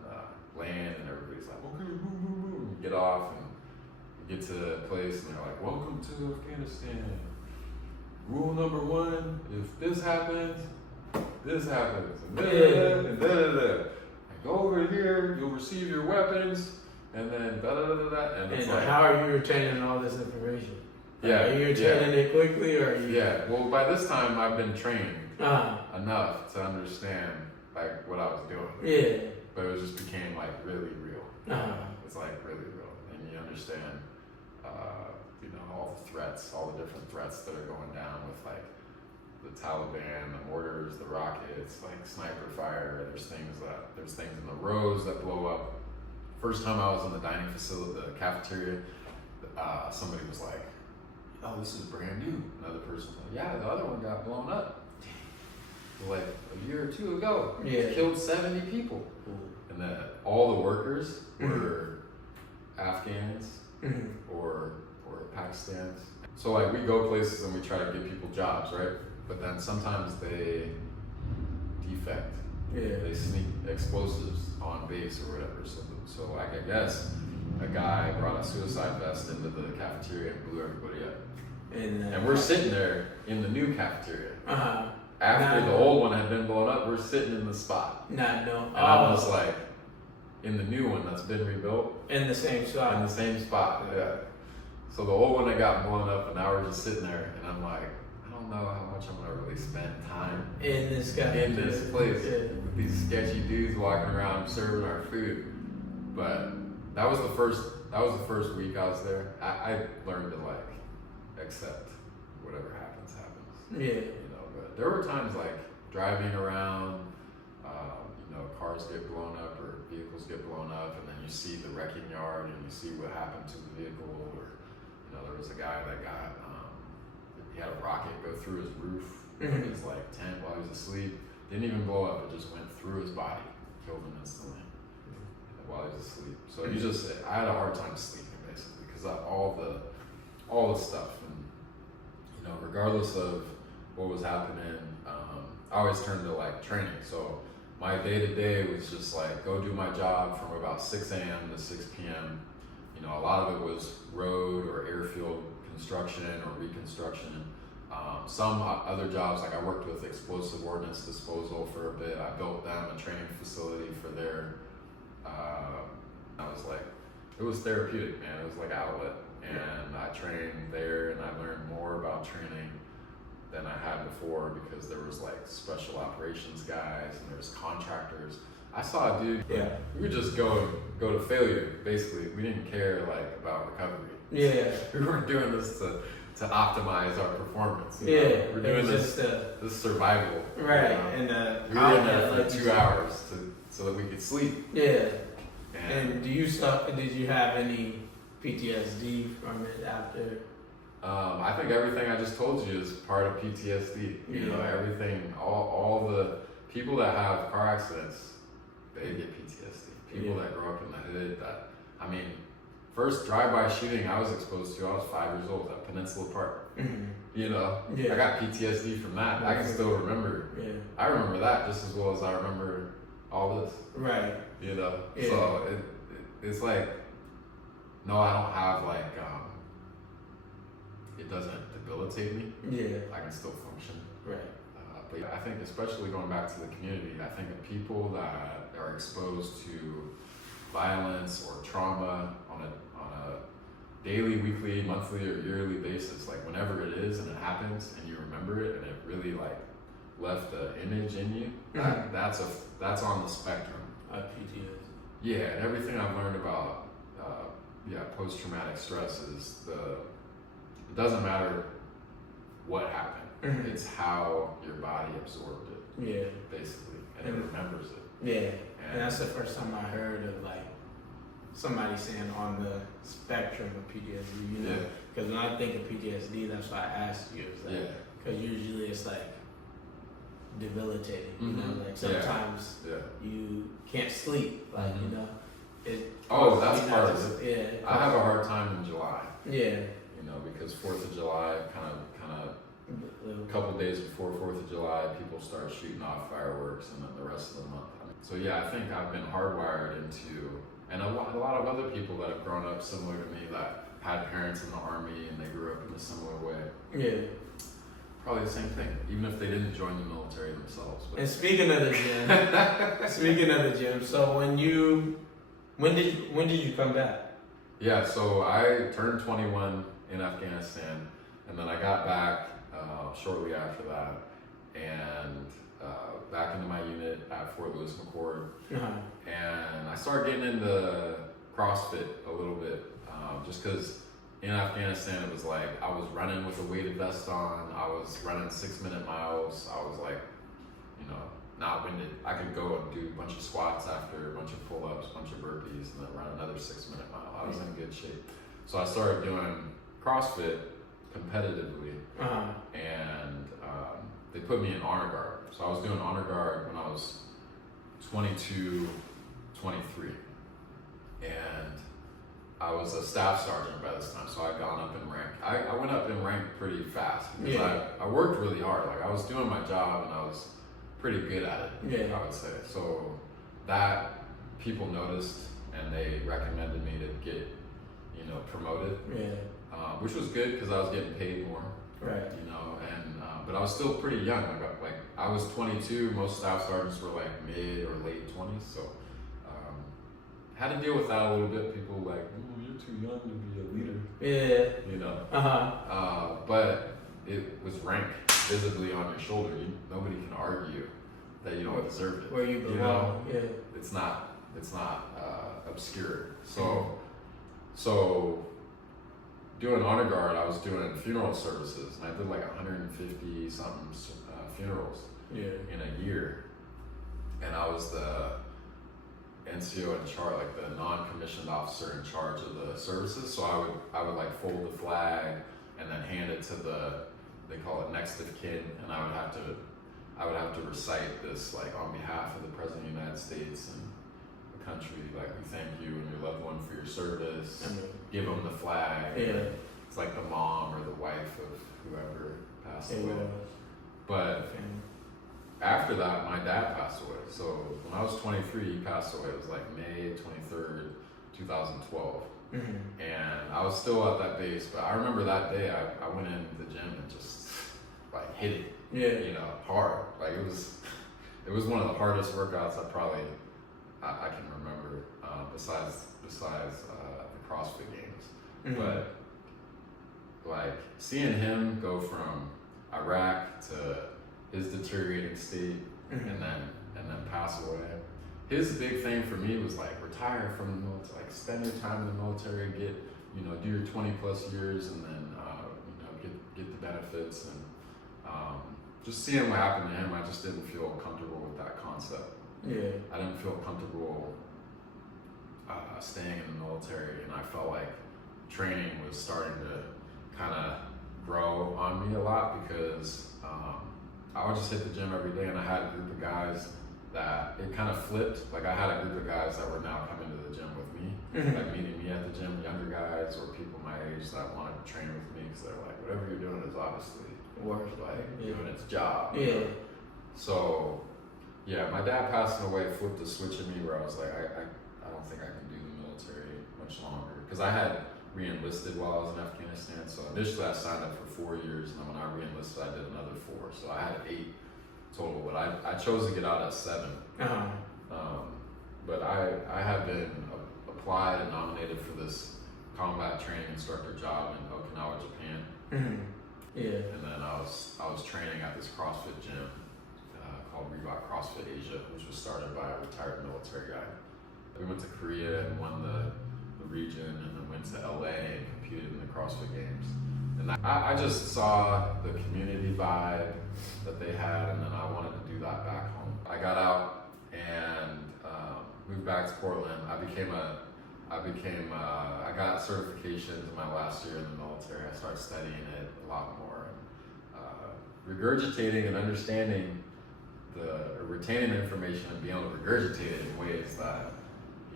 land, and everybody's like, okay, boom, boom, boom. You get off, and you get to the place, and they're like, welcome to Afghanistan. Rule number 1, if this happens, this happens. And and go over here, you'll receive your weapons, and then and it's like, how are you retaining all this information? Yeah. Are you retaining it quickly, or are you? Yeah, well, by this time, I've been trained enough to understand, like, what I was doing. Yeah. But it just became, like, really real. Uh-huh. It's, like, really real. And you understand, you know, all the threats, all the different threats that are going down with like the Taliban, the mortars, the rockets, like sniper fire. There's things in the roads that blow up. First time I was in the dining facility, the cafeteria, somebody was like, "Oh, this is brand new." Another person was like, "Yeah, the other one got blown up like a year or two ago. Yeah. It killed 70 people." And then all the workers were Afghans or Pakistans. So like we go places and we try to give people jobs, right? But then sometimes they defect. Yeah. They sneak explosives on base or whatever. So like I guess a guy brought a suicide vest into the cafeteria and blew everybody up. And we're sitting there in the new cafeteria. After the old one had been blown up, we're sitting in the spot. And I was like, in the new one that's been rebuilt. In the same spot. In the same spot, yeah. So the old one that got blown up, and now we're just sitting there, and I'm like, I don't know how much I'm gonna really spend time in this place with these sketchy dudes walking around serving our food. But that was the first week I was there. I learned to like accept whatever happens. Yeah. You know, but there were times like driving around, you know, cars get blown up or vehicles get blown up, and then you see the wrecking yard and you see what happened to the vehicle. Or, you know, there was a guy that got, he had a rocket go through his roof of his like tent while he was asleep. Didn't even blow up, it just went through his body, killed him instantly while he was asleep. So I had a hard time sleeping basically because of all the stuff, and you know, regardless of what was happening, I always turned to like training. So my day to day was just like go do my job from about 6 a.m. to 6 p.m. You know, a lot of it was road or airfield construction or reconstruction. Some other jobs, like I worked with explosive ordnance disposal for a bit. I built them a training facility for their, I was like, it was therapeutic, man. It was like an outlet. And I trained there and I learned more about training than I had before because there was like special operations guys and there was contractors. I saw a dude, we would just go to failure, basically. We didn't care like about recovery. Yeah. We weren't doing this to optimize our performance. Yeah. We're doing this survival. Right. You know? We were in there for 2 hours so that we could sleep. Yeah. And did you have any PTSD from it after? I think everything I just told you is part of PTSD. You know, everything, all the people that have car accidents, they get PTSD. People that grow up in the hood, first drive-by shooting I was exposed to, I was 5 years old at Peninsula Park. You know, I got PTSD from that. I can still remember. I remember that just as well as I remember all this. Right. You know, so it's like, no, I don't have like, it doesn't debilitate me. I can still function. Right. But I think especially going back to the community, I think of people that are exposed to violence or trauma on a daily, weekly, monthly, or yearly basis, like whenever it is and it happens and you remember it and it really like left an image in you, that's on the spectrum of PTSD. Yeah, and everything I've learned about post-traumatic stress is it doesn't matter what happened, it's how your body absorbed it, basically, and it remembers it. And that's the first time I heard of like somebody saying on the spectrum of PTSD, you know, because when I think of PTSD, that's why I asked you, because usually it's like debilitating, you know, like sometimes you can't sleep, like, you know, that's part of it. I have a hard time in July. You know, because 4th of July, kind of a couple days before 4th of July, people start shooting off fireworks, and then the rest of the month. So I think I've been hardwired into, and a lot of other people that have grown up similar to me that had parents in the Army and they grew up in a similar way. Probably the same thing, even if they didn't join the military themselves. But. And speaking of the gym, so when did you come back? So I turned 21 in Afghanistan, and then I got back shortly after that, and back into my unit at Fort Lewis McChord, and I started getting into CrossFit a little bit, just because in Afghanistan, it was like I was running with a weighted vest on. I was running 6-minute miles. I was like, you know, not winded. I could go and do a bunch of squats after, a bunch of pull-ups, a bunch of burpees, and then run another 6-minute mile. I was in good shape. So I started doing CrossFit competitively, and they put me in honor guard. So I was doing honor guard when I was 22, 23. And I was a staff sergeant by this time, so I'd gone up in rank. I went up in rank pretty fast because I worked really hard. Like I was doing my job and I was pretty good at it, I would say. So that people noticed and they recommended me to get, you know, promoted, which was good because I was getting paid more, you know, and but I was still pretty young. Like I was 22, most staff sergeants were like mid or late 20s, so had to deal with that a little bit. People were like, "Ooh, you're too young to be a leader." You know. But it was rank visibly on your shoulder. Nobody can argue that you don't deserve it. Where you belong. You know? It's not obscure. So doing honor guard, I was doing funeral services, and I did like 150 something funerals in a year, and I was the NCO in charge, like the non-commissioned officer in charge of the services. So I would like fold the flag and then hand it to they call it next of kin, and I would have to recite this like on behalf of the President of the United States and the country, like we thank you and your loved one for your service. Give them the flag. It's like the mom or the wife of whoever passed away. But after that, my dad passed away. So when I was 23, he passed away. It was like May 23rd, 2012. And I was still at that base, but I remember that day I went into the gym and just like hit it, you know, hard. Like it was one of the hardest workouts I can remember, besides the CrossFit Games. But like seeing him go from Iraq to his deteriorating state and then pass away. His big thing for me was like retire from the military, like spend your time in the military, get, you know, do your 20 plus years and then you know, get the benefits, and just seeing what happened to him, I just didn't feel comfortable with that concept. I didn't feel comfortable staying in the military, and I felt like training was starting to kind of grow on me a lot because I would just hit the gym every day, and I had a group of guys that it kind of flipped. Like I had a group of guys that were now coming to the gym with me, like meeting me at the gym, younger guys or people my age that wanted to train with me because they're like, whatever you're doing is obviously worth like doing its job. So yeah, my dad passing away flipped a switch in me where I was like, I don't think I can do the military much longer, because I had re-enlisted while I was in Afghanistan. So initially I signed up for 4 years, and then when I re-enlisted I did another 4. So I had 8 total, but I chose to get out at 7. But I have been applied and nominated for this combat training instructor job in Okinawa, Japan. And then I was training at this CrossFit gym called Reebok CrossFit Asia, which was started by a retired military guy. We went to Korea and won the region, and then went to LA and competed in the CrossFit Games. And I just saw the community vibe that they had, and then I wanted to do that back home. I got out and moved back to Portland. I got certifications in my last year in the military. I started studying it a lot more, regurgitating and understanding retaining information and being able to regurgitate it in ways that,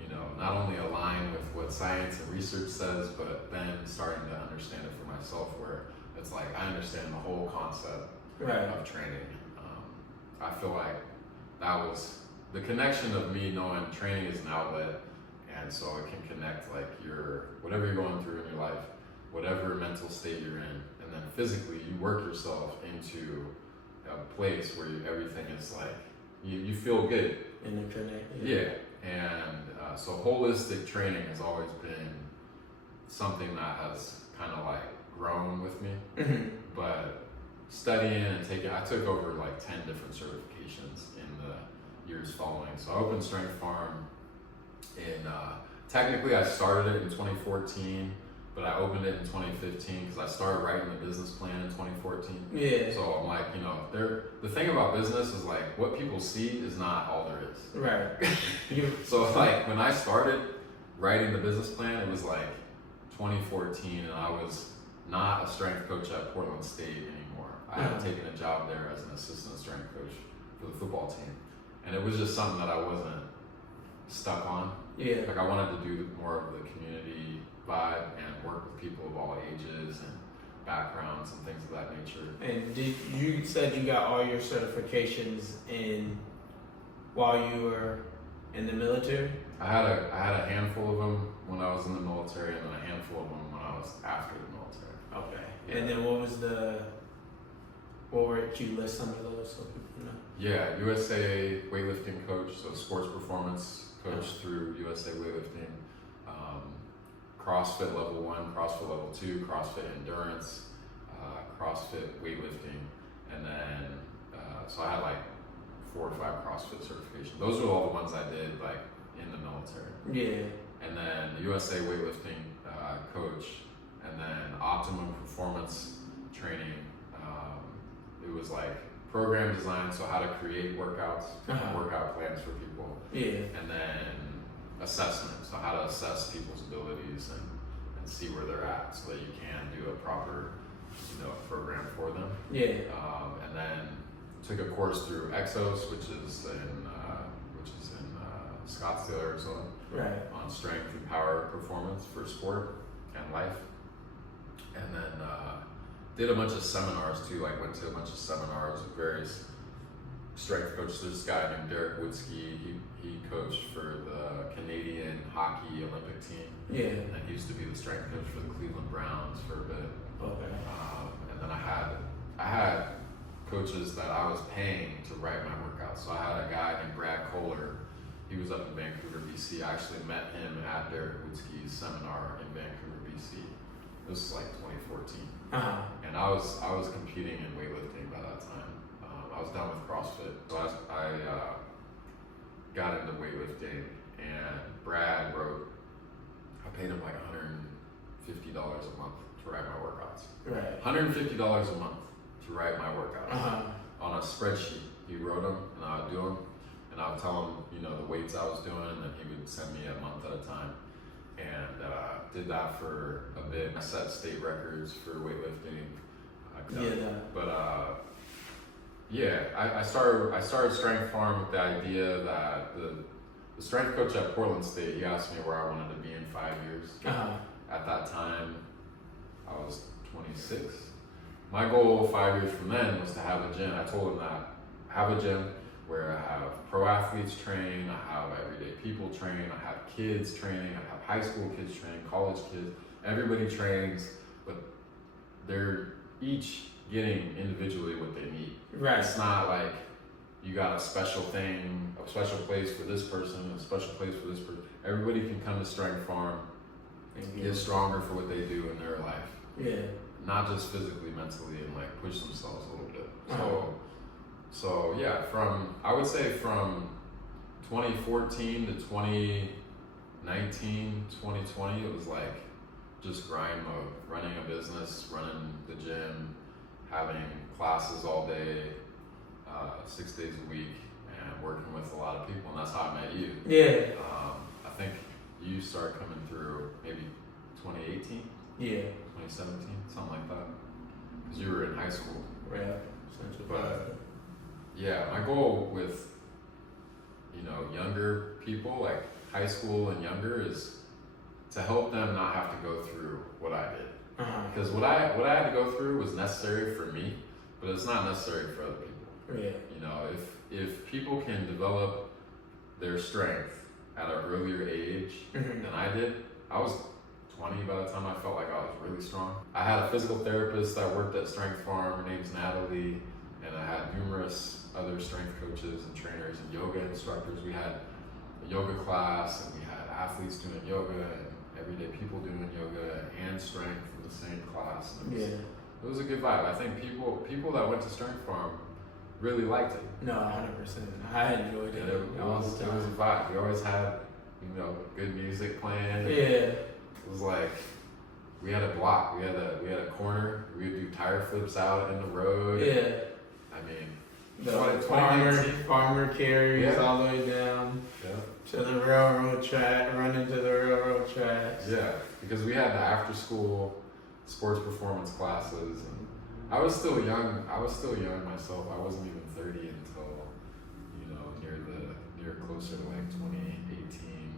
you know, not only align with what science and research says, but then starting to understand it for myself, where it's like I understand the whole concept of training. I feel like that was the connection of me knowing training is an outlet, and so it can connect like whatever you're going through in your life, whatever mental state you're in, and then physically you work yourself into a place where everything is like you feel good. And so holistic training has always been something that has kind of like grown with me. But studying and I took over like 10 different certifications in the years following. So I opened Strength Farm in technically I started it in 2014, but I opened it in 2015 because I started writing the business plan in 2014. Yeah. So I'm like, you know, the thing about business is like what people see is not all there is. Right. So like when I started writing the business plan, it was like 2014, and I was not a strength coach at Portland State anymore. I had taken a job there as an assistant strength coach for the football team, and it was just something that I wasn't stuck on. Yeah. Like I wanted to do more of the community vibe and work with people of all ages and backgrounds and things of that nature. And you said you got all your certifications while you were in the military? I had a handful of them when I was in the military, and then a handful of them when I was after the military. Okay. Yeah. And then what were you list some of those so people know? Yeah, USA weightlifting coach, so sports performance coach through USA weightlifting, CrossFit level 1, CrossFit level 2, CrossFit endurance, CrossFit weightlifting, and then so I had like 4 or 5 CrossFit certifications. Those were all the ones I did like in the military. Yeah. And then the USA weightlifting coach, and then optimum performance training. It was like program design, so how to create workouts, workout plans for people. Yeah. And then assessment, so how to assess people's abilities and see where they're at, so that you can do a proper, program for them. Yeah. And then took a course through Exos, which is in Scottsdale, Arizona, Right. on strength and power performance for sport and life. And then did a bunch of seminars too, like went to a bunch of seminars with various strength coaches. There's this guy named Derek Woodsky, he coached for the Canadian hockey Olympic team. Yeah. And he used to be the strength coach for the Cleveland Browns for a bit. Okay. And then I had coaches that I was paying to write my workouts. So I had a guy named Brad Kohler. He was up in Vancouver, BC. I actually met him at Derek Woodsky's seminar in Vancouver, BC. This was like 2014. And I was competing in weightlifting by that time. I was done with CrossFit. So I got into weightlifting, and Brad I paid him like $150 a month to write my workouts. Right. $150 a month to write my workouts on a spreadsheet. He wrote them, and I would do them, and I would tell him, the weights I was doing, and he would send me a month at a time. And did that for a bit. I set state records for weightlifting. I started Strength Farm with the idea that the strength coach at Portland State, he asked me where I wanted to be in 5 years. At that time, I was 26. My goal 5 years from then was to have a gym. I told him that I have a gym where I have pro athletes train, I have everyday people train, I have kids training, I have high school kids training, college kids. Everybody trains, but they're each getting individually what they need. Right. It's not like you got a special thing, a special place for this person, a special place for this person. Everybody can come to Strength Farm and get stronger for what they do in their life. Yeah. Not just physically, mentally, and like push themselves a little bit. So yeah, I would say from 2014 to 2019, 2020, it was like just grind mode, running a business, running the gym, having classes all day, 6 days a week, and working with a lot of people, and that's how I met you. Yeah. I think you started coming through maybe 2018? Yeah. 2017, something like that, because you were in high school. Right. But yeah, my goal with younger people, like high school and younger, is to help them not have to go through what I did. Because what I had to go through was necessary for me, but it's not necessary for other people. Yeah. If people can develop their strength at an earlier age than I did, I was 20 by the time I felt like I was really strong. I had a physical therapist that worked at Strength Farm. Her name's Natalie, and I had numerous other strength coaches and trainers and yoga instructors. We had a yoga class, and we had athletes doing yoga and everyday people doing yoga and strength in the same class. It was a good vibe. I think people that went to Strength Farm really liked it. No, 100%. I enjoyed it. It was a vibe. We always had good music playing. Yeah. It was like we had a block. We had a corner. We would do tire flips out in the road. Yeah. I mean, The 2019. farmer carries Yeah. all the way down Yeah. to the railroad track, running to the railroad tracks. Yeah, because we had the after school sports performance classes, and I was still young. I was still young myself. I wasn't even 30 until, near closer to like 2018,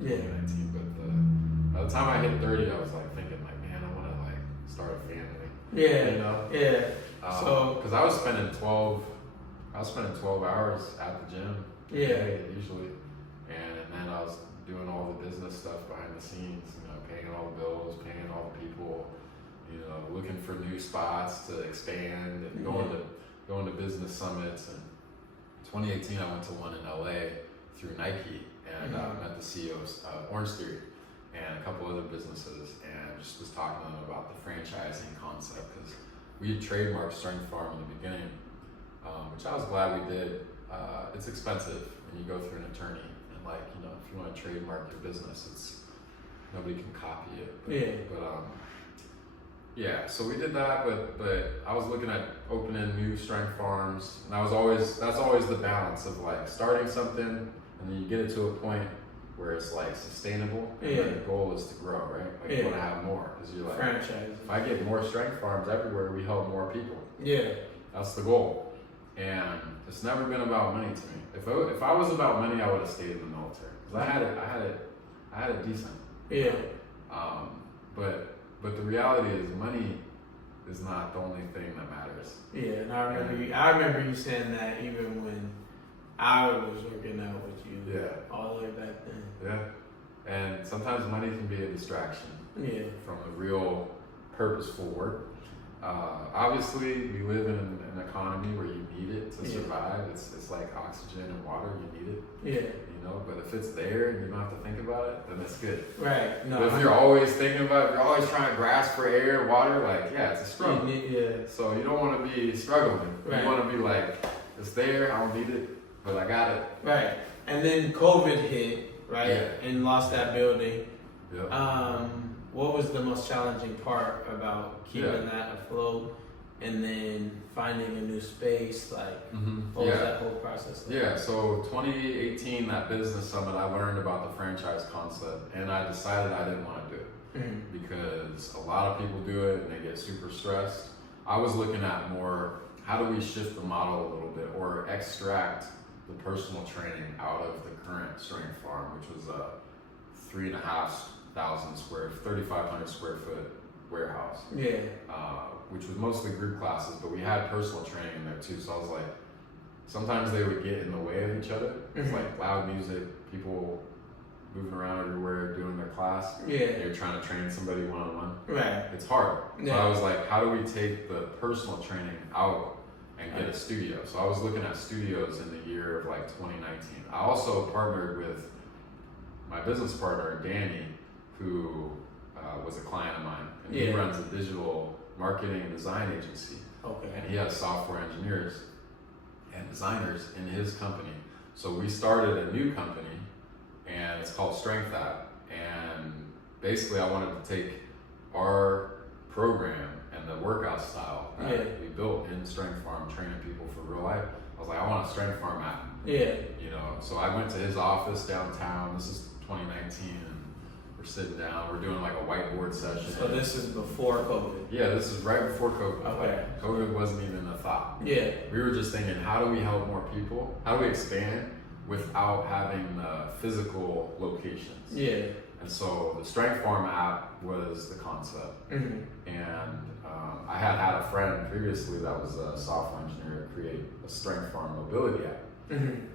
Yeah. 2019. But by the time I hit 30, I was like thinking like, man, I want to like start a family. Yeah. You know? Yeah. Because I was spending 12 hours at the gym. a Yeah. day, usually, and then I was doing all the business stuff behind the scenes. Paying all the bills, paying all the people. Looking for new spots to expand and going to business summits. And 2018, I went to one in LA through Nike and met the CEO of Orange Theory and a couple other businesses, and just was talking to them about the franchising concept, because we had trademarked Strength Farm in the beginning, which I was glad we did. It's expensive when you go through an attorney, and if you want to trademark your business, nobody can copy it. So we did that, but I was looking at opening new strength farms, and that's always the balance of like starting something, and then you get it to a point where it's like sustainable, and then the goal is to grow, right? Like you want to have more, because you're like, franchise. if I get more strength farms everywhere, we help more people. Yeah. That's the goal, and it's never been about money to me. If I was about money, I would have stayed in the military, because I had it decent. Yeah. But the reality is, money is not the only thing that matters. Yeah, and I remember you saying that even when I was working out with you. Yeah. All the way back then. Yeah. And sometimes money can be a distraction. Yeah. From the real purposeful work. Obviously, we live in an economy where you need it to survive. It's like oxygen and water. You need it. Yeah. But if it's there and you don't have to think about it, then it's good. Right. No. But if you're always thinking about it, you're always trying to grasp for air, water, it's a struggle. Yeah. So you don't want to be struggling. Right. You want to be like, it's there, I don't need it, but I got it. Right. And then COVID hit, right? Yeah. And lost that building. Yep. What was the most challenging part about keeping that afloat, and then finding a new space? What was that whole process like? Yeah, so 2018, that business summit, I learned about the franchise concept, and I decided I didn't want to do it because a lot of people do it and they get super stressed. I was looking at more, how do we shift the model a little bit, or extract the personal training out of the current Strength Farm, which was a 3,500 square foot warehouse. Yeah. Which was mostly group classes, but we had personal training in there too. So I was like, sometimes they would get in the way of each other. It's like loud music, people moving around everywhere, doing their class. Yeah. You're trying to train somebody one-on-one. Right. It's hard. Yeah. So I was like, how do we take the personal training out and get a studio? So I was looking at studios in the year of 2019. I also partnered with my business partner, Danny, who was a client of mine. And he runs a digital marketing and design agency. Okay. And he has software engineers and designers in his company. So we started a new company, and it's called Strength App. And basically I wanted to take our program and the workout style that we built in Strength Farm, training people for real life. I was like, I want a Strength Farm app. Yeah. So I went to his office downtown. This is 2019, and we're sitting down. We're doing like a whiteboard session. So this is before COVID. Yeah, this is right before COVID. Okay. COVID wasn't even a thought. Yeah. We were just thinking, how do we help more people? How do we expand without having physical locations? Yeah. And so the Strength Farm app was the concept. And I had a friend previously that was a software engineer create a Strength Farm mobility app. And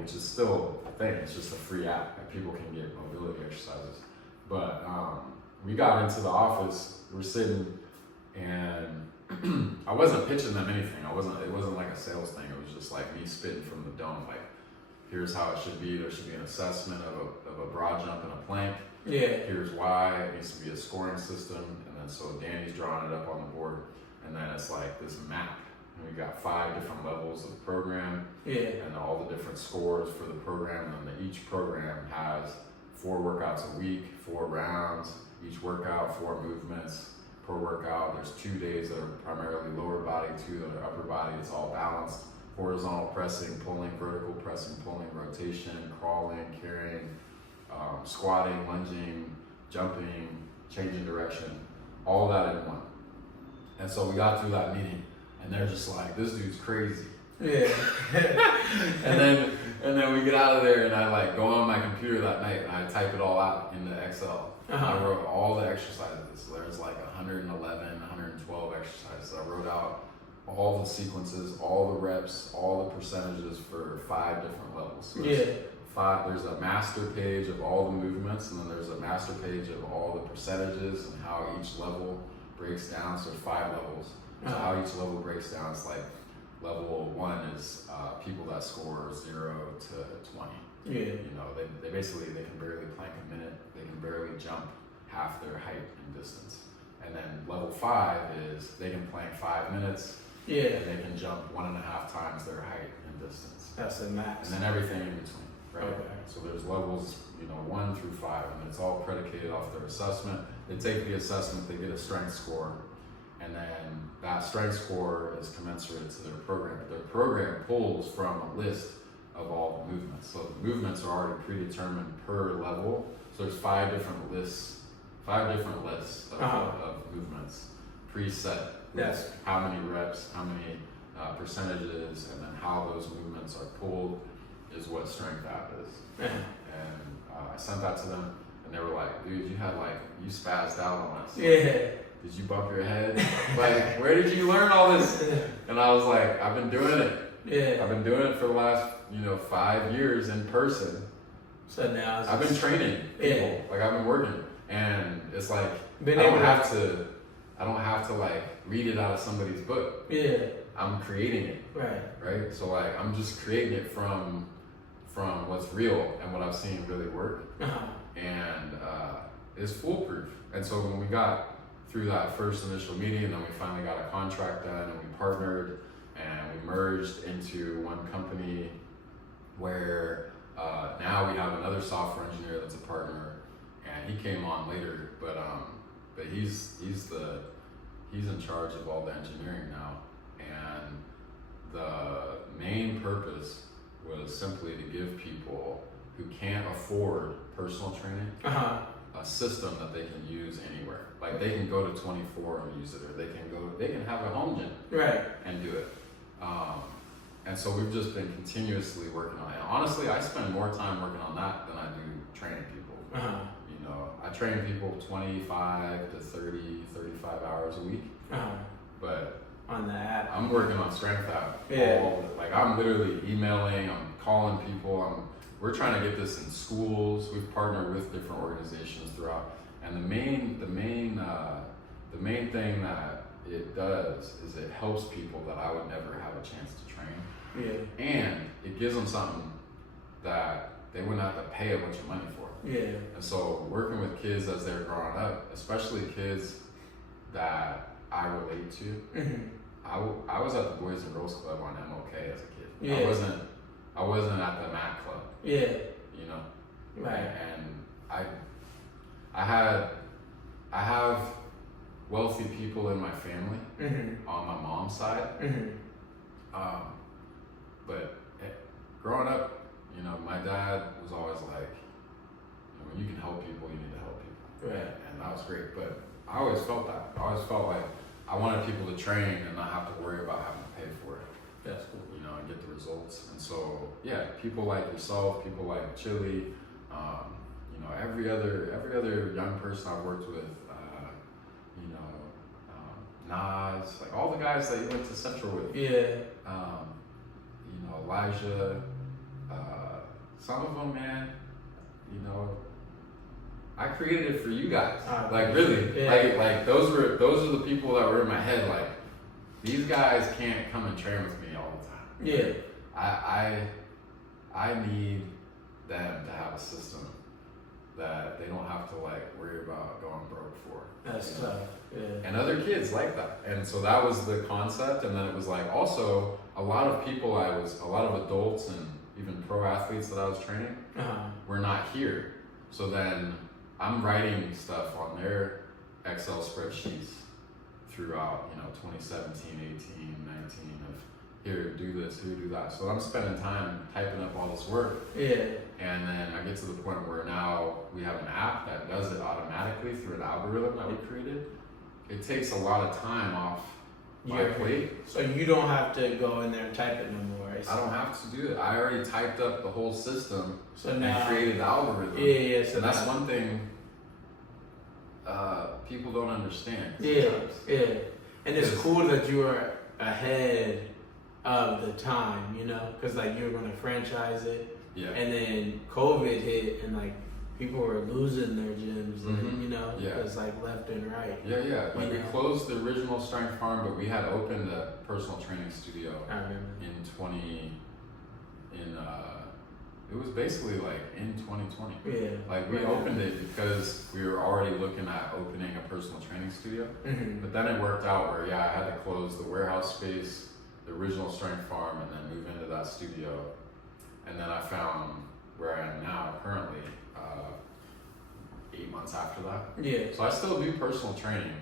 which is still a thing. It's just a free app that people can get mobility exercises. But we got into the office, we're sitting, and I wasn't pitching them anything. It wasn't like a sales thing. It was just like me spitting from the dome. Like, here's how it should be. There should be an assessment of a broad jump and a plank. Yeah. Here's why. It needs to be a scoring system. And then so Danny's drawing it up on the board. And then it's like this map. And we got 5 different levels of the program. Yeah. And all the different scores for the program. And then each program has 4 workouts a week, 4 rounds, each workout, 4 movements per workout. There's 2 days that are primarily lower body, 2 that are upper body. It's all balanced. Horizontal pressing, pulling, vertical pressing, pulling, rotation, crawling, carrying, squatting, lunging, jumping, changing direction, all that in one. And so we got through that meeting, and they're just like, this dude's crazy. Yeah. and then we get out of there, and I like go on my computer that night and I type it all out into Excel. I wrote all the exercises. So there's like 111, 112 exercises. I wrote out all the sequences, all the reps, all the percentages for 5 different levels. So there's a master page of all the movements, and then there's a master page of all the percentages and how each level breaks down. So 5 levels. So how each level breaks down, it's like level 1 is people that score 0 to 20. Yeah. You know, they basically, they can barely plank a minute, they can barely jump half their height and distance. And then level 5 is they can plank 5 minutes, and they can jump 1.5 times their height and distance. That's the max. And then everything in between, right? Okay. So there's levels, 1 through 5, and it's all predicated off their assessment. They take the assessment, they get a strength score, and then that strength score is commensurate to their program. Their program pulls from a list of all the movements. So the movements are already predetermined per level. So there's 5 different lists of movements preset. Yes. How many reps, how many percentages, and then how those movements are pulled is what strength app is. And I sent that to them, and they were like, dude, you spazzed out on us. Yeah. Did you bump your head? Like, where did you learn all this? And I was like, I've been doing it. Yeah. I've been doing it for the last, 5 years in person. So now I've been training people. Like, I've been working. And it's like, I don't have to like read it out of somebody's book. Yeah. I'm creating it. Right? So like, I'm just creating it from what's real and what I've seen really work. And it's foolproof. And so when we got through that first initial meeting, and then we finally got a contract done, and we partnered, and we merged into one company where now we have another software engineer that's a partner, and he came on later, but he's in charge of all the engineering now, and the main purpose was simply to give people who can't afford personal training a system that they can use anywhere. Like, they can go to 24 and use it, or they can have a home gym and do it. And so we've just been continuously working on it. And honestly, I spend more time working on that than I do training people. I train people 25 to 30, 35 hours a week. But on the app, I'm working on Strength App. Like, I'm literally emailing, I'm calling people, we're trying to get this in schools. We've partnered with different organizations throughout. And the main thing that it does is it helps people that I would never have a chance to train. And it gives them something that they wouldn't have to pay a bunch of money for. And so working with kids as they're growing up, especially kids that I relate to, I was at the Boys and Girls Club on MLK as a kid. I wasn't at the MAC Club. And I have wealthy people in my family on my mom's side. But growing up, my dad was always like, when you can help people, you need to help people. And that was great. But I always felt that. I always felt like I wanted people to train and not have to worry about having to pay for it. That's cool. And get the results. And so, people like yourself, people like Chili, every other young person I've worked with, Nas, like all the guys that you went to Central with. Elijah, some of them, man, I created it for you guys. Like, really, like those are the people that were in my head. Like, these guys can't come and train with me all the time. I need them to have a system that they don't have to like worry about going broke for. That's tough. And other kids like that. And so that was the concept. And then it was like, also a lot of adults and even pro athletes that I was training were not here. So then I'm writing stuff on their Excel spreadsheets throughout, 2017, 18, 19 of here, do this, here, do that. So I'm spending time typing up all this work. Yeah. And then I get to the point where now we have an app that does it automatically through an algorithm that we created. It takes a lot of time off my plate. So you don't have to go in there and type it no more. I don't have to do it. I already typed up the whole system So now, and created the algorithm. Yeah. So And that's now, one thing people don't understand. Yeah. Sometimes. Yeah. And it's cool that you are ahead of the time, because like you were going to franchise it, Yeah. and then COVID hit, and like people were losing their gyms, and, Yeah. it's like left and right. Yeah. Like we Yeah. closed the original Strength Farm, but we had opened a personal training studio I remember. it was basically like in 2020. Yeah. Like we opened it because we were already looking at opening a personal training studio. Mm-hmm. But then it worked out where I had to close the warehouse space, the original Strength Farm, and then move into that studio. And then I found where I am now currently, 8 months after that. Yeah. So I still do personal training.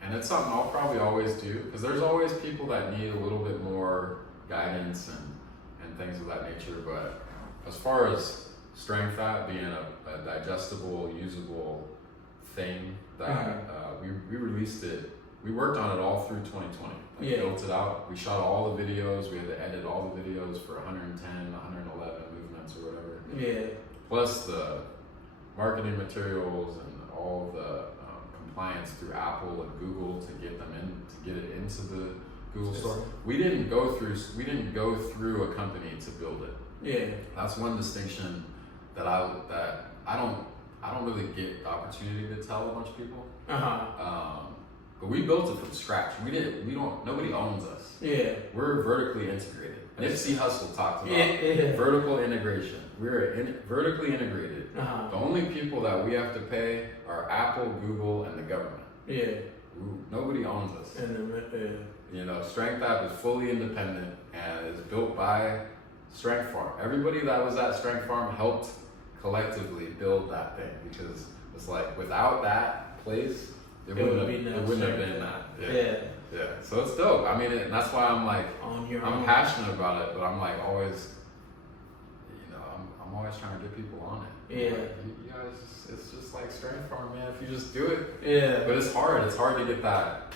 And it's something I'll probably always do because there's always people that need a little bit more guidance and things of that nature. But as far as Strength App being a digestible, usable thing that we released it, we worked on it all through 2020. We built it out. We shot all the videos. We had to edit all the videos for 110, 111 movements or whatever. Yeah. Plus the marketing materials and all the compliance through Apple and Google to get it into the Google store. We didn't go through a company to build it. Yeah. That's one distinction that I don't really get the opportunity to tell a bunch of people. But we built it from scratch. Nobody owns us. Yeah. We're vertically integrated. Nipsey Hussle talked about Yeah. vertical integration. We're vertically integrated. Uh-huh. The only people that we have to pay are Apple, Google, and the government. Yeah. Nobody owns us. And Strength App is fully independent and is built by Strength Farm. Everybody that was at Strength Farm helped collectively build that thing because it's like without that place, it wouldn't have been that. Yeah. So it's dope. I mean, and that's why I'm like, I'm passionate about it, but I'm like always, I'm always trying to get people on it. Yeah. Like, you guys, it's just like Strength Farm, man. If you just do it. Yeah. But it's hard. It's hard to get that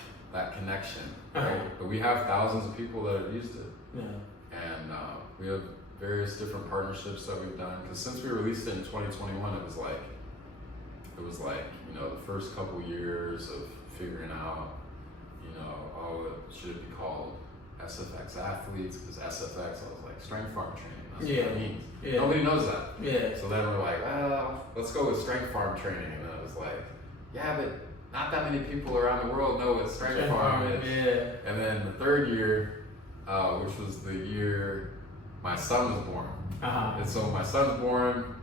connection, right? Uh-huh. But we have thousands of people that have used it. Yeah. And we have various different partnerships that we've done. Because since we released it in 2021, it was like, the first couple years of figuring out, it should be called SFX athletes, because SFX, I was like, Strength Farm training, that's what it means. Yeah. Nobody knows that. Yeah. So then we're like, well, let's go with Strength Farm training. And then it was like, yeah, but not that many people around the world know what Strength Farm is. Yeah. And then the third year, which was the year my son was born. Uh-huh. And so my son's born,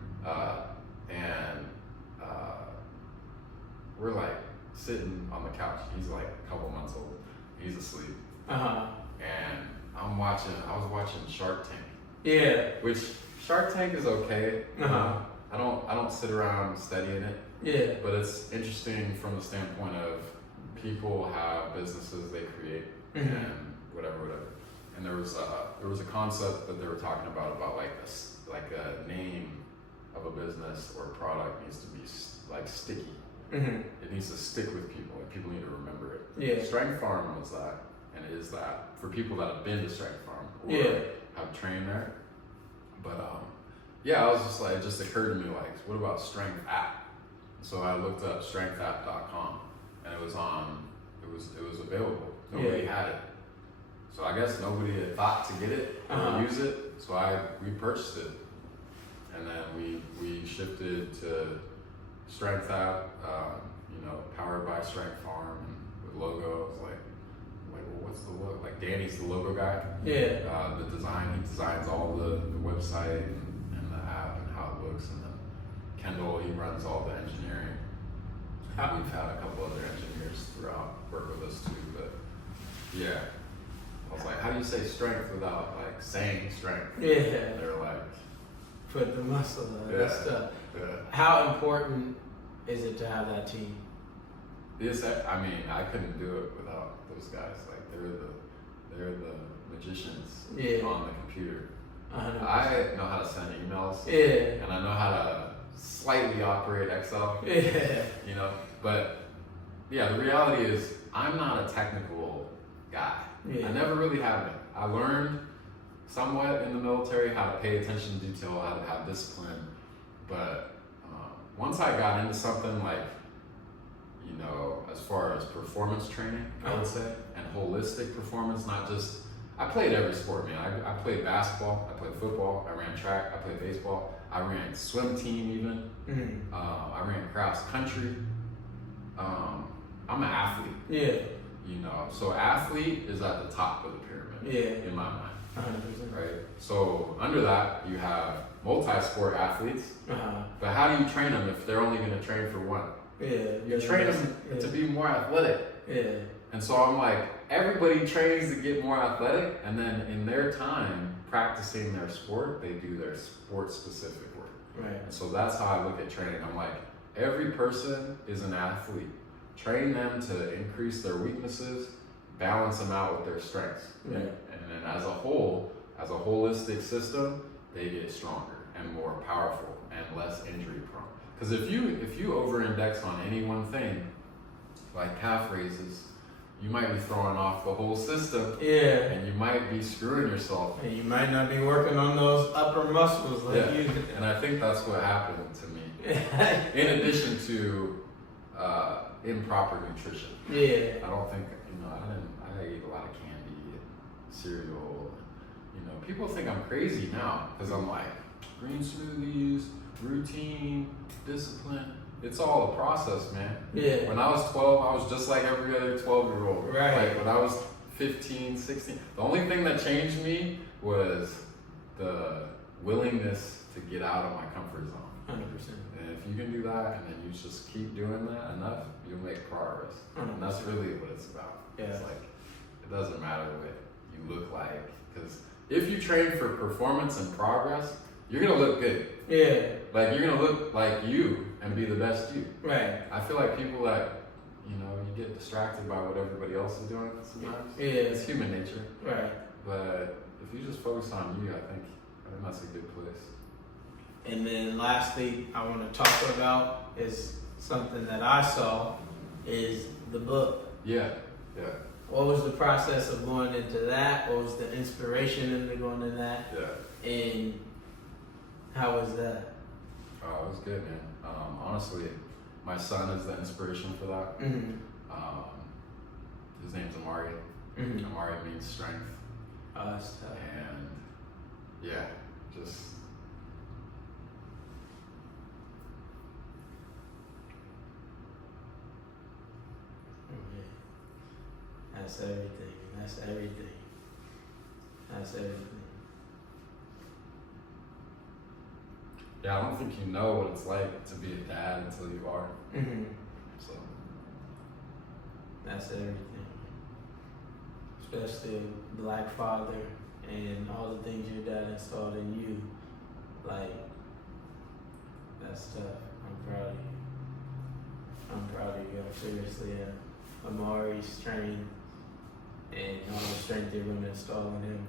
and we're like sitting on the couch. He's like a couple months old. He's asleep. Uh-huh. And I was watching Shark Tank. Yeah. Which Shark Tank is okay. Uh-huh. I don't sit around studying it. Yeah. But it's interesting from the standpoint of people have businesses they create and whatever. And there was a concept that they were talking about like a name of a business or a product needs to be like sticky. Mm-hmm. It needs to stick with people, and people need to remember it. Yeah. Strength Farm was that, and is that for people that have been to Strength Farm or have trained there. But I was just like, it just occurred to me like, what about Strength App? So I looked up strengthapp.com, and it was available. Nobody had it. So I guess nobody had thought to get it or use it. So we purchased it, and then we shifted to Strength App, powered by Strength Farm, and with logo. It was like, well, what's the logo? Like Danny's the logo guy. Yeah. The design, he designs all the website and the app and how it looks, and then Kendall, he runs all the engineering. We've had a couple other engineers throughout work with us too, but yeah. I was like, how do you say strength without like saying strength? Yeah. And they're like, put the muscle on. Yeah. That's tough. Yeah. How important is it to have that team? Yes, I mean, I couldn't do it without those guys. Like they're the magicians Yeah. on the computer. 100%. I know how to send emails. Yeah. And I know how to slightly operate Excel. Yeah. You know, but yeah, the reality is I'm not a technical guy. Yeah. I never really have been. I learned somewhat in the military how to pay attention to detail, how to have discipline. But once I got into something like, you know, as far as performance training, I would say, and holistic performance, not just, I played every sport, man. I played basketball, I played football, I ran track, I played baseball, I ran swim team even, Mm-hmm. I ran cross country. I'm an athlete, Yeah. you know, so athlete is at the top of the pyramid Yeah. in my mind, 100%. right? So under that, you have multi-sport athletes, Uh-huh. but how do you train them if they're only going to train for one? Yeah. You train them to be more athletic. Yeah. And so I'm like, everybody trains to get more athletic, and then in their time practicing their sport, they do their sport specific work. Right. And so that's how I look at training. I'm like, every person is an athlete. Train them to increase their weaknesses, balance them out with their strengths. Right. And then as a whole, as a holistic system, they get stronger and more powerful and less injury prone. Because if you over-index on any one thing, like calf raises, you might be throwing off the whole system, Yeah. and you might be screwing yourself. And you might not be working on those upper muscles like Yeah. you. And I think that's what happened to me. In addition to improper nutrition, Yeah. I don't think I ate a lot of candy and cereal. You know, people think I'm crazy now because I'm like green smoothies, routine, discipline. It's all a process, man. Yeah. When I was 12, I was just like every other 12-year-old. Right. Like when I was 15, 16, the only thing that changed me was the willingness to get out of my comfort zone. 100%. And if you can do that and then you just keep doing that enough, you'll make progress. And that's 100%. really what it's about. Yeah. It's like, it doesn't matter what you look like. Because if you train for performance and progress, you're going to look good. Yeah. Like, you're going to look like you and be the best you. Right. I feel like people that, you know, you get distracted by what everybody else is doing sometimes. Yeah. It's human nature. Right. But if you just focus on you, I think that's a good place. And then lastly, I want to talk about is something that I saw is the book. Yeah, yeah, What was the process of going into that? What was the inspiration into going into that? yeah. And how was that? Oh, it was good, man. Honestly, my son is the inspiration for that. Mm-hmm. His name's Amari. Mm-hmm. Amari means strength. That's tough. And yeah, just That's everything. That's everything. That's everything. yeah, I don't think you know what it's like to be a dad until you are. Mm-hmm. So That's everything. Especially a black father and all the things your dad installed in you. Like, that's tough. I'm proud of you. I'm proud of you. I seriously am. Amari's trained and all the strength you're going to install in him.